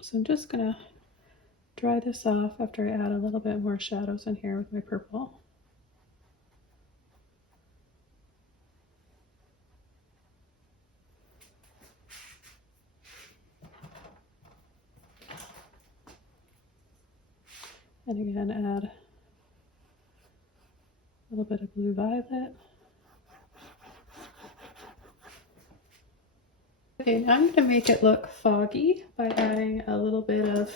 So I'm just gonna dry this off after I add a little bit more shadows in here with my purple. And again, add a little bit of blue violet. Okay, now I'm going to make it look foggy by adding a little bit of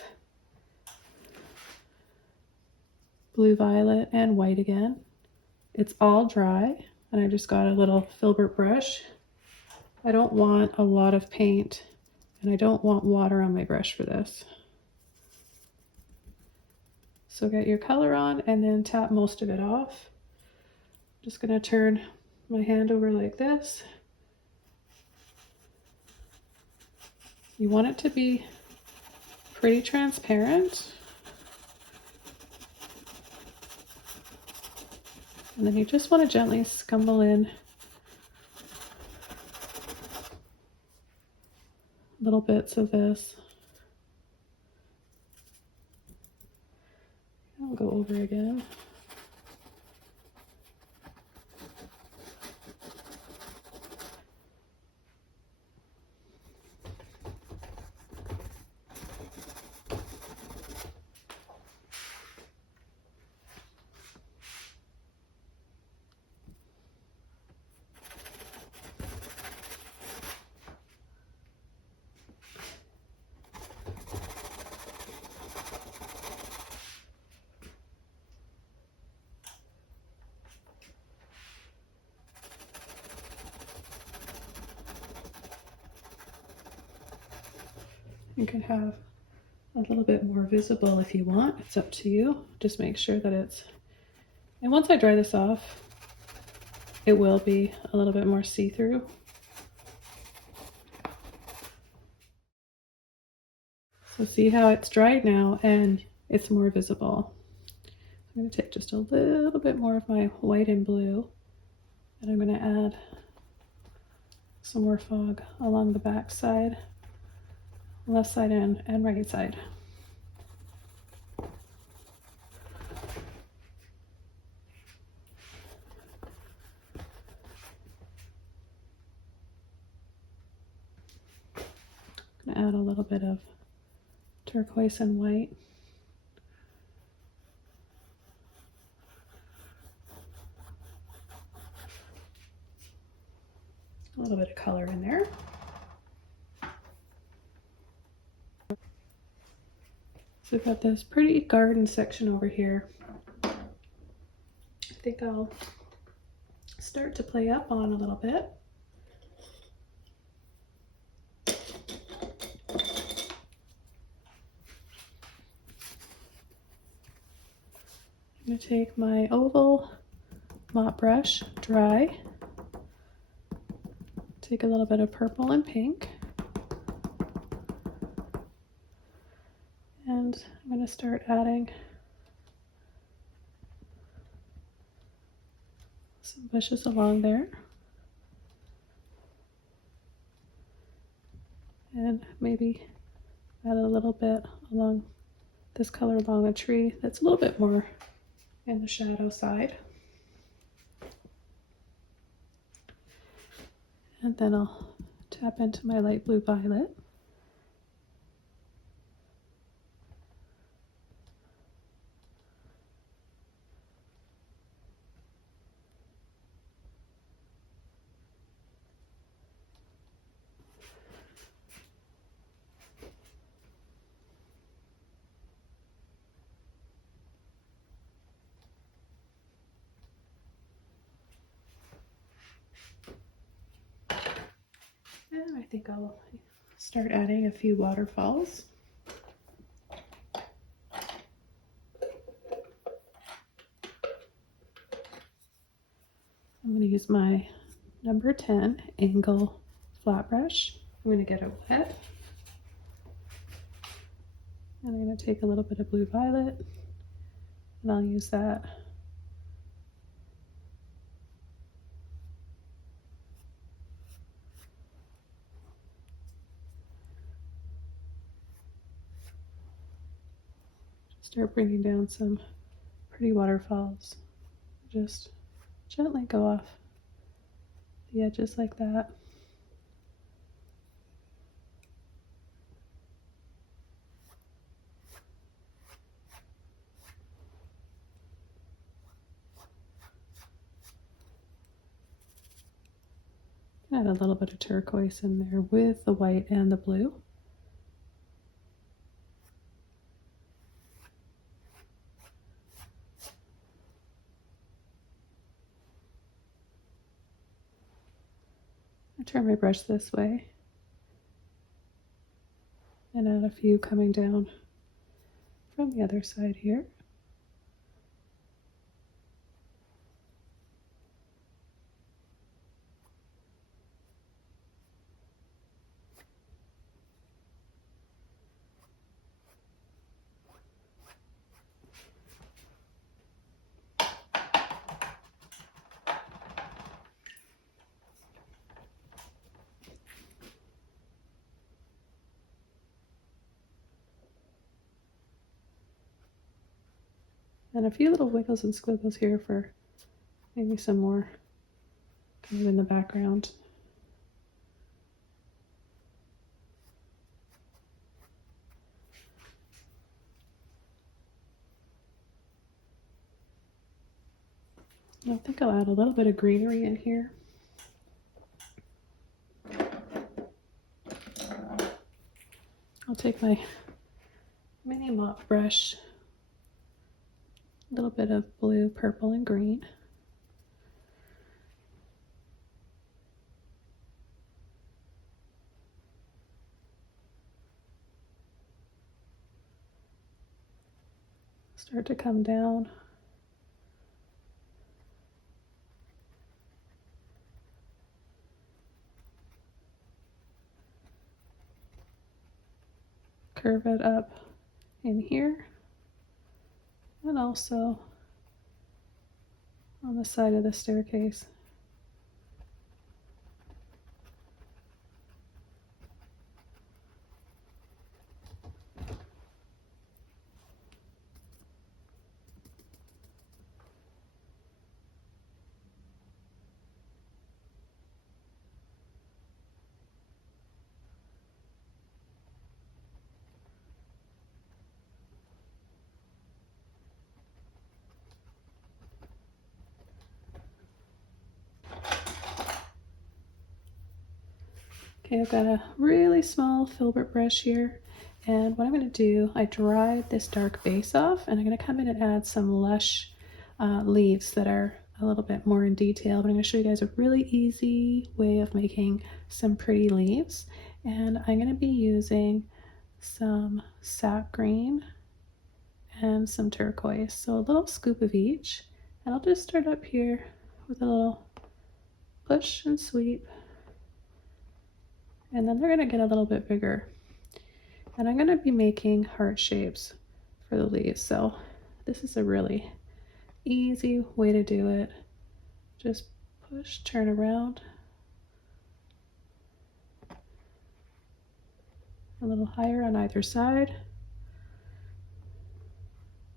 blue violet and white again. It's all dry, and I just got a little filbert brush. I don't want a lot of paint, and I don't want water on my brush for this. So get your color on and then tap most of it off. Just going to turn my hand over like this. You want it to be pretty transparent. And then you just want to gently scumble in little bits of this. I'll go over again. You can have a little bit more visible if you want. It's up to you. Just make sure that it's, and once I dry this off, it will be a little bit more see-through. So see how it's dried now and it's more visible. I'm going to take just a little bit more of my white and blue, and I'm going to add some more fog along the back side, left side and right side. I'm going to add a little bit of turquoise and white. A little bit of color in there. So we've got this pretty garden section over here. I think I'll start to play up on a little bit. I'm going to take my oval mop brush, dry, take a little bit of purple and pink, and I'm going to start adding some bushes along there, and maybe add a little bit along this color along the tree that's a little bit more in the shadow side. And then I'll tap into my light blue violet. And I think I'll start adding a few waterfalls. I'm going to use my number 10 angle flat brush. I'm going to get it wet. And I'm going to take a little bit of blue violet, and I'll use that start bringing down some pretty waterfalls. Just gently go off the edges like that. Add a little bit of turquoise in there with the white and the blue. I turn my brush this way and add a few coming down from the other side here. And a few little wiggles and squiggles here for maybe some more kind of in the background. I think I'll add a little bit of greenery in here. I'll take my mini mop brush, a little bit of blue, purple, and green. start to come down. Curve it up in here and also on the side of the staircase. Okay, I've got a really small filbert brush here, and what I'm going to do, I dried this dark base off, and I'm going to come in and add some lush leaves that are a little bit more in detail, but I'm going to show you guys a really easy way of making some pretty leaves. And I'm going to be using some sap green and some turquoise, so a little scoop of each, and I'll just start up here with a little push and sweep. And then they're going to get a little bit bigger. And I'm going to be making heart shapes for the leaves. So this is a really easy way to do it. Just push, turn around. A little higher on either side.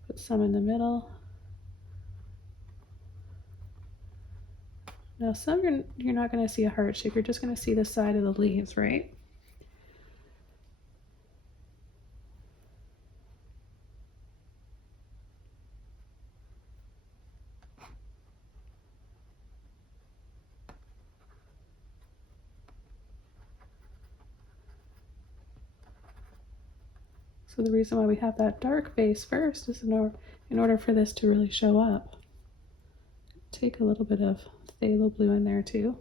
Put some in the middle. Now some you're not going to see a heart shape. You're just going to see the side of the leaves, right? So the reason why we have that dark base first is in order for this to really show up. Take a little bit of phthalo blue in there too.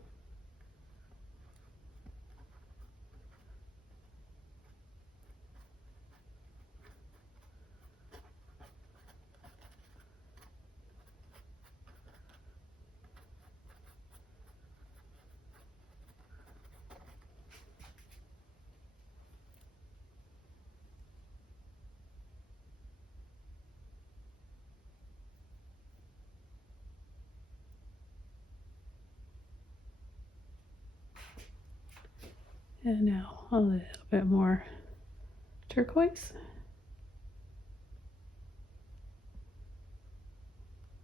And now a little bit more turquoise.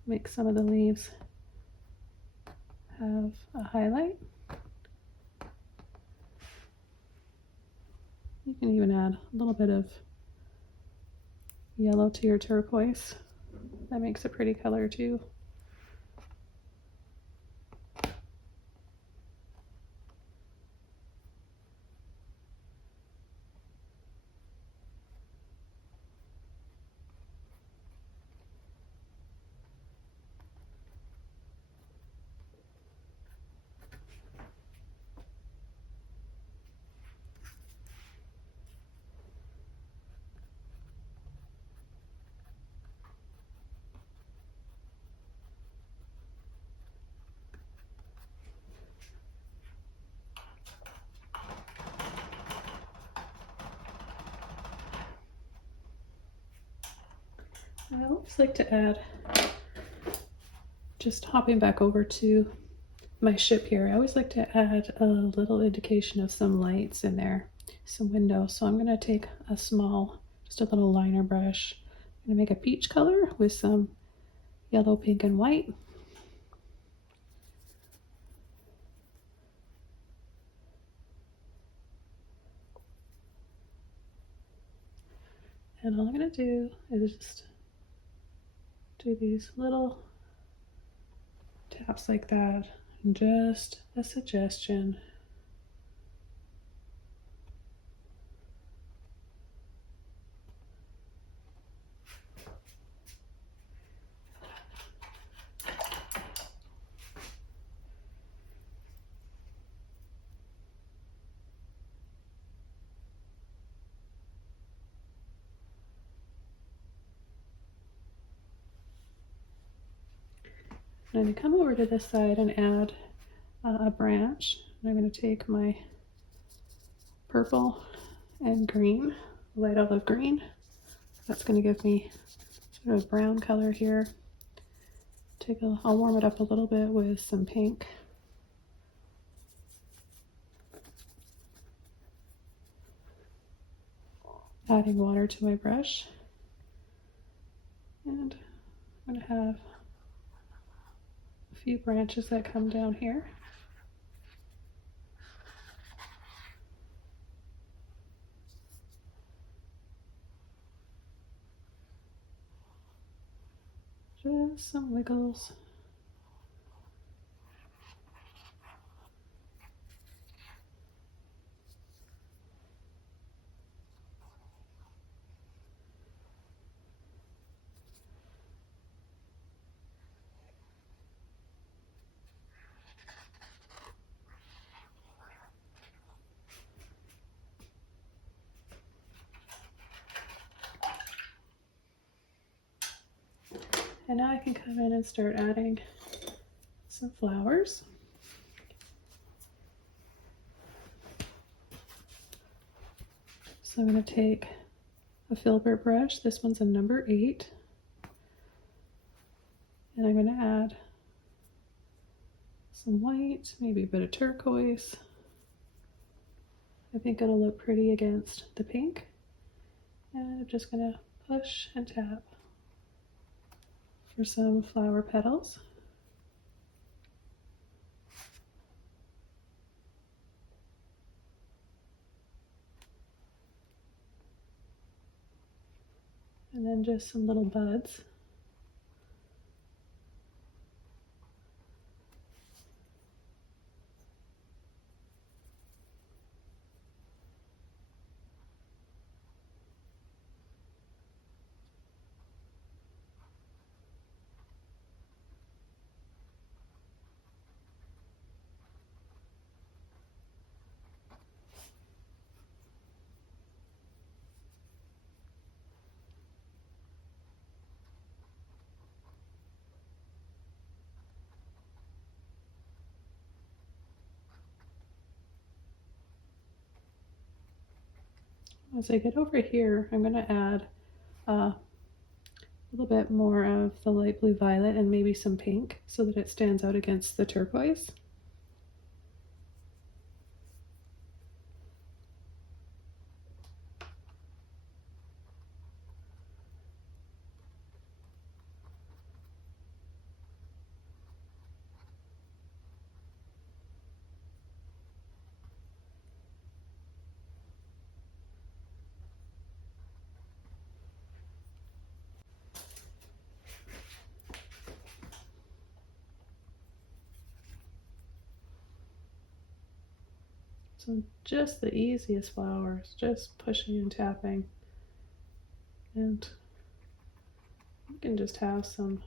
Make some of the leaves have a highlight. You can even add a little bit of yellow to your turquoise. That makes a pretty color too. I always like to add, just hopping back over to my ship here, I always like to add a little indication of some lights in there, some windows. So I'm going to take a small, just a little liner brush. I'm going to make a peach color with some yellow, pink, and white. And all I'm going to do is just do these little taps like that, and just a suggestion. I'm going to come over to this side and add a branch. And I'm going to take my purple and green, light olive green. That's going to give me sort of brown color here. I'll warm it up a little bit with some pink. Adding water to my brush. And I'm going to have a few branches that come down here. Just some wiggles. And now I can come in and start adding some flowers. So I'm going to take a filbert brush. This one's a number 8. And I'm going to add some white, maybe a bit of turquoise. I think it'll look pretty against the pink. And I'm just going to push and tap for some flower petals. And then just some little buds. As I get over here, I'm going to add a little bit more of the light blue violet and maybe some pink so that it stands out against the turquoise. So just the easiest flowers, just pushing and tapping. And you can just have some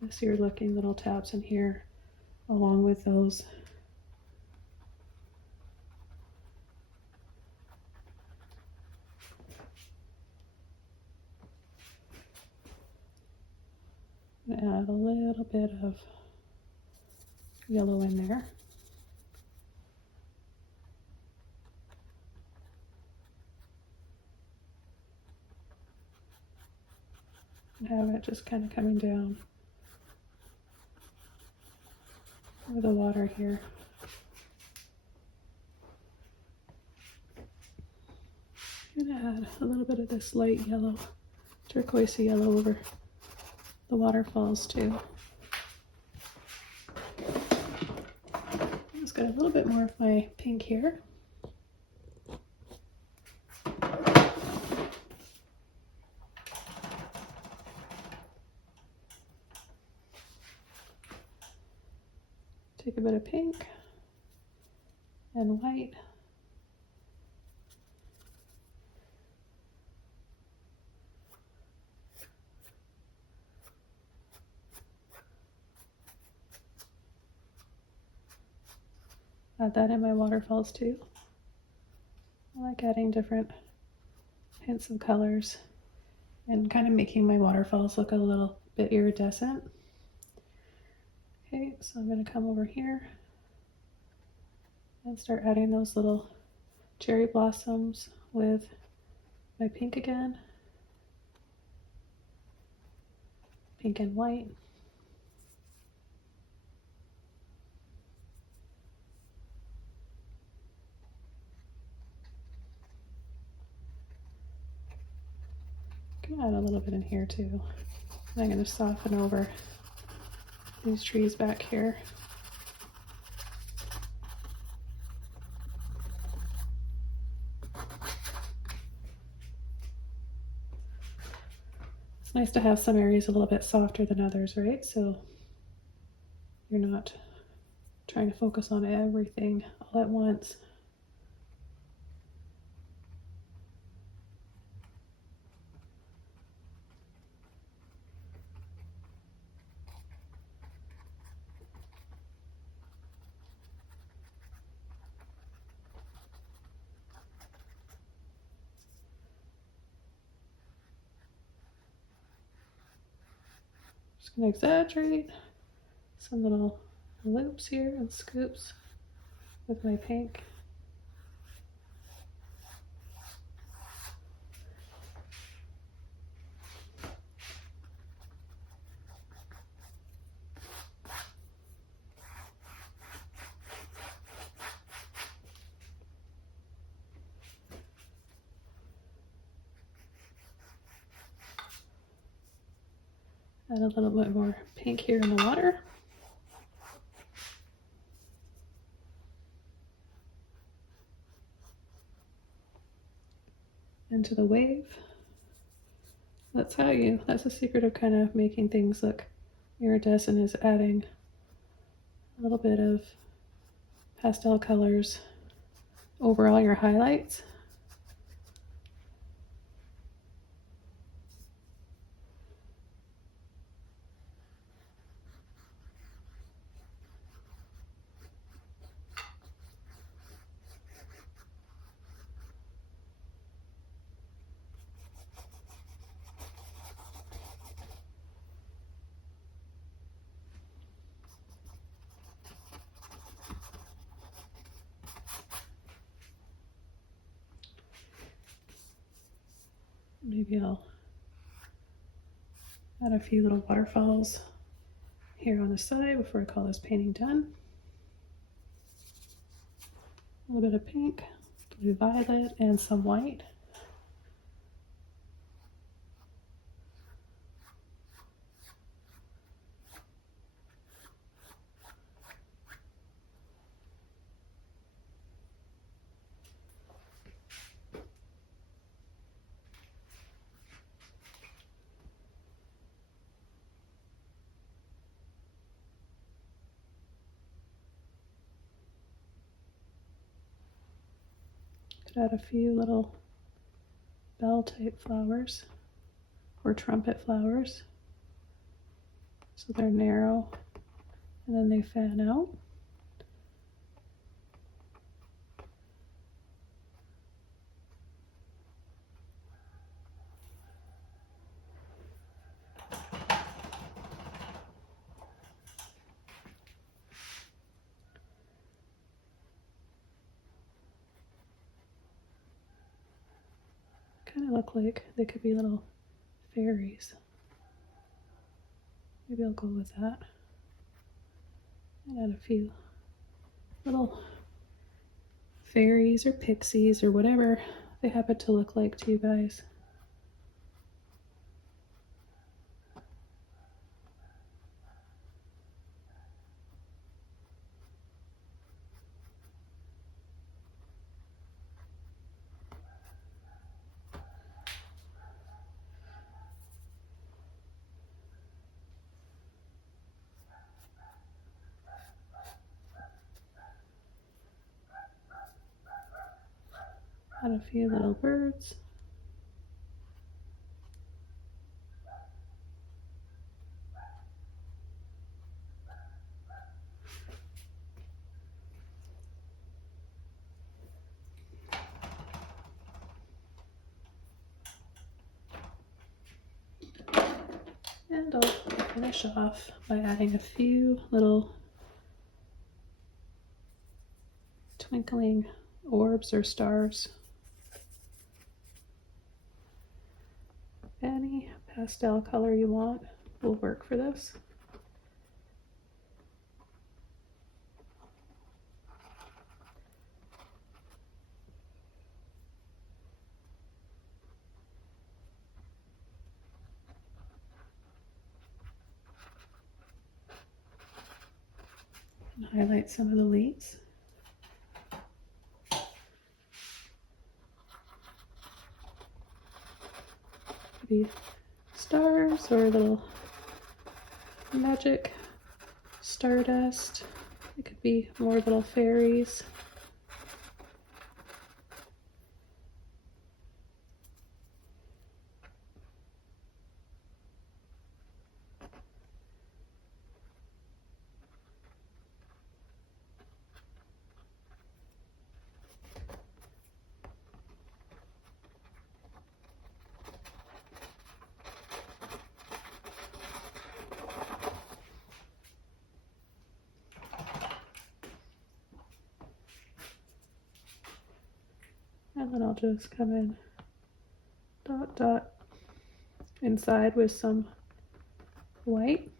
messier looking little taps in here along with those add a little bit of yellow in there. And have it just kind of coming down over the water here. I'm going to add a little bit of this light yellow, turquoise yellow over the waterfalls too. Just got a little bit more of my pink here. Take a bit of pink and white. Add that in my waterfalls too. I like adding different hints of colors and kind of making my waterfalls look a little bit iridescent. Okay, so I'm going to come over here and start adding those little cherry blossoms with my pink again, pink and white. I'm going to add a little bit in here too. And I'm going to soften over these trees back here. It's nice to have some areas a little bit softer than others, right? So you're not trying to focus on everything all at once. Just going to exaggerate some little loops here and scoops with my pink. Add a little bit more pink here in the water. Into the wave. That's the secret of kind of making things look iridescent, is adding a little bit of pastel colors over all your highlights. Maybe I'll add a few little waterfalls here on the side before I call this painting done. A little bit of pink, blue violet, and some white. Could add a few little bell type flowers or trumpet flowers, so they're narrow and then they fan out. Kind of look like they could be little fairies. Maybe I'll go with that. And add a few little fairies or pixies or whatever they happen to look like to you guys. Add a few little birds. finish off by adding a few little twinkling orbs or stars. Any pastel color you want will work for this. And highlight some of the leaves. Maybe stars or little magic stardust. It could be more little fairies. And then I'll just come in dot dot inside with some white.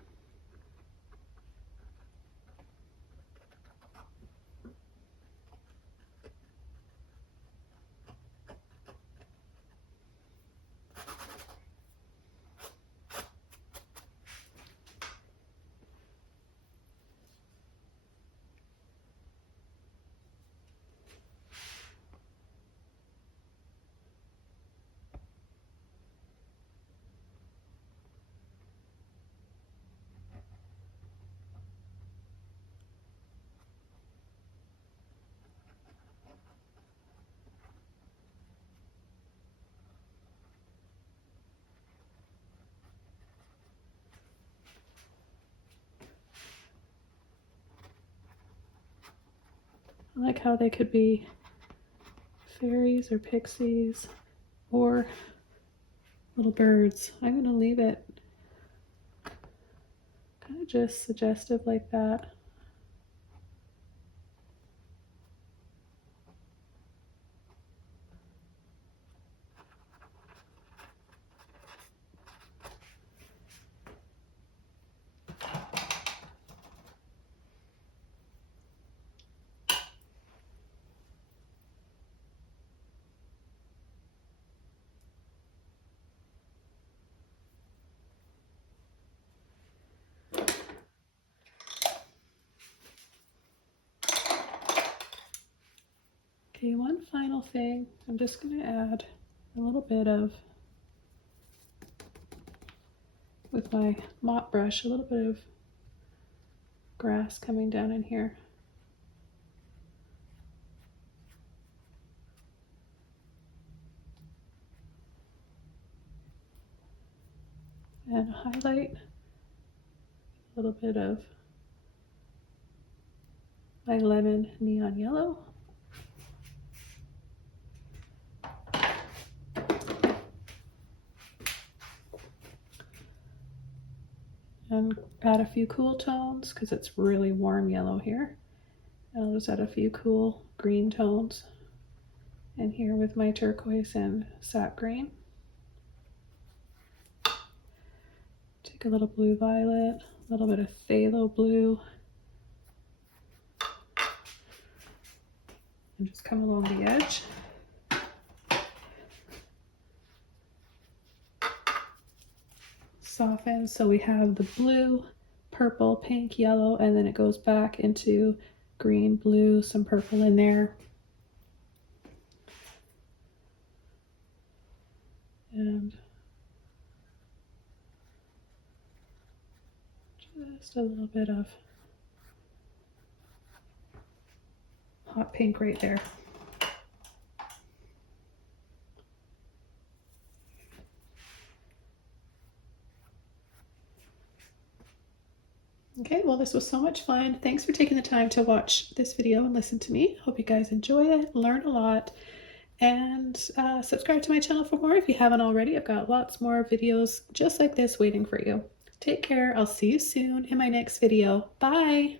I like how they could be fairies or pixies or little birds. I'm going to leave it kind of just suggestive like that. Okay, one final thing, I'm just going to add a little bit of, with my mop brush, a little bit of grass coming down in here. And highlight a little bit of my lemon neon yellow. And add a few cool tones because it's really warm yellow here. And I'll just add a few cool green tones in here with my turquoise and sap green. Take a little blue violet, a little bit of phthalo blue, and just come along the edge. Soften so we have the blue, purple, pink, yellow, and then it goes back into green, blue, some purple in there. And just a little bit of hot pink right there. Okay, well, this was so much fun. Thanks for taking the time to watch this video and listen to me. Hope you guys enjoy it, learn a lot, and subscribe to my channel for more if you haven't already. I've got lots more videos just like this waiting for you. Take care. I'll see you soon in my next video. Bye.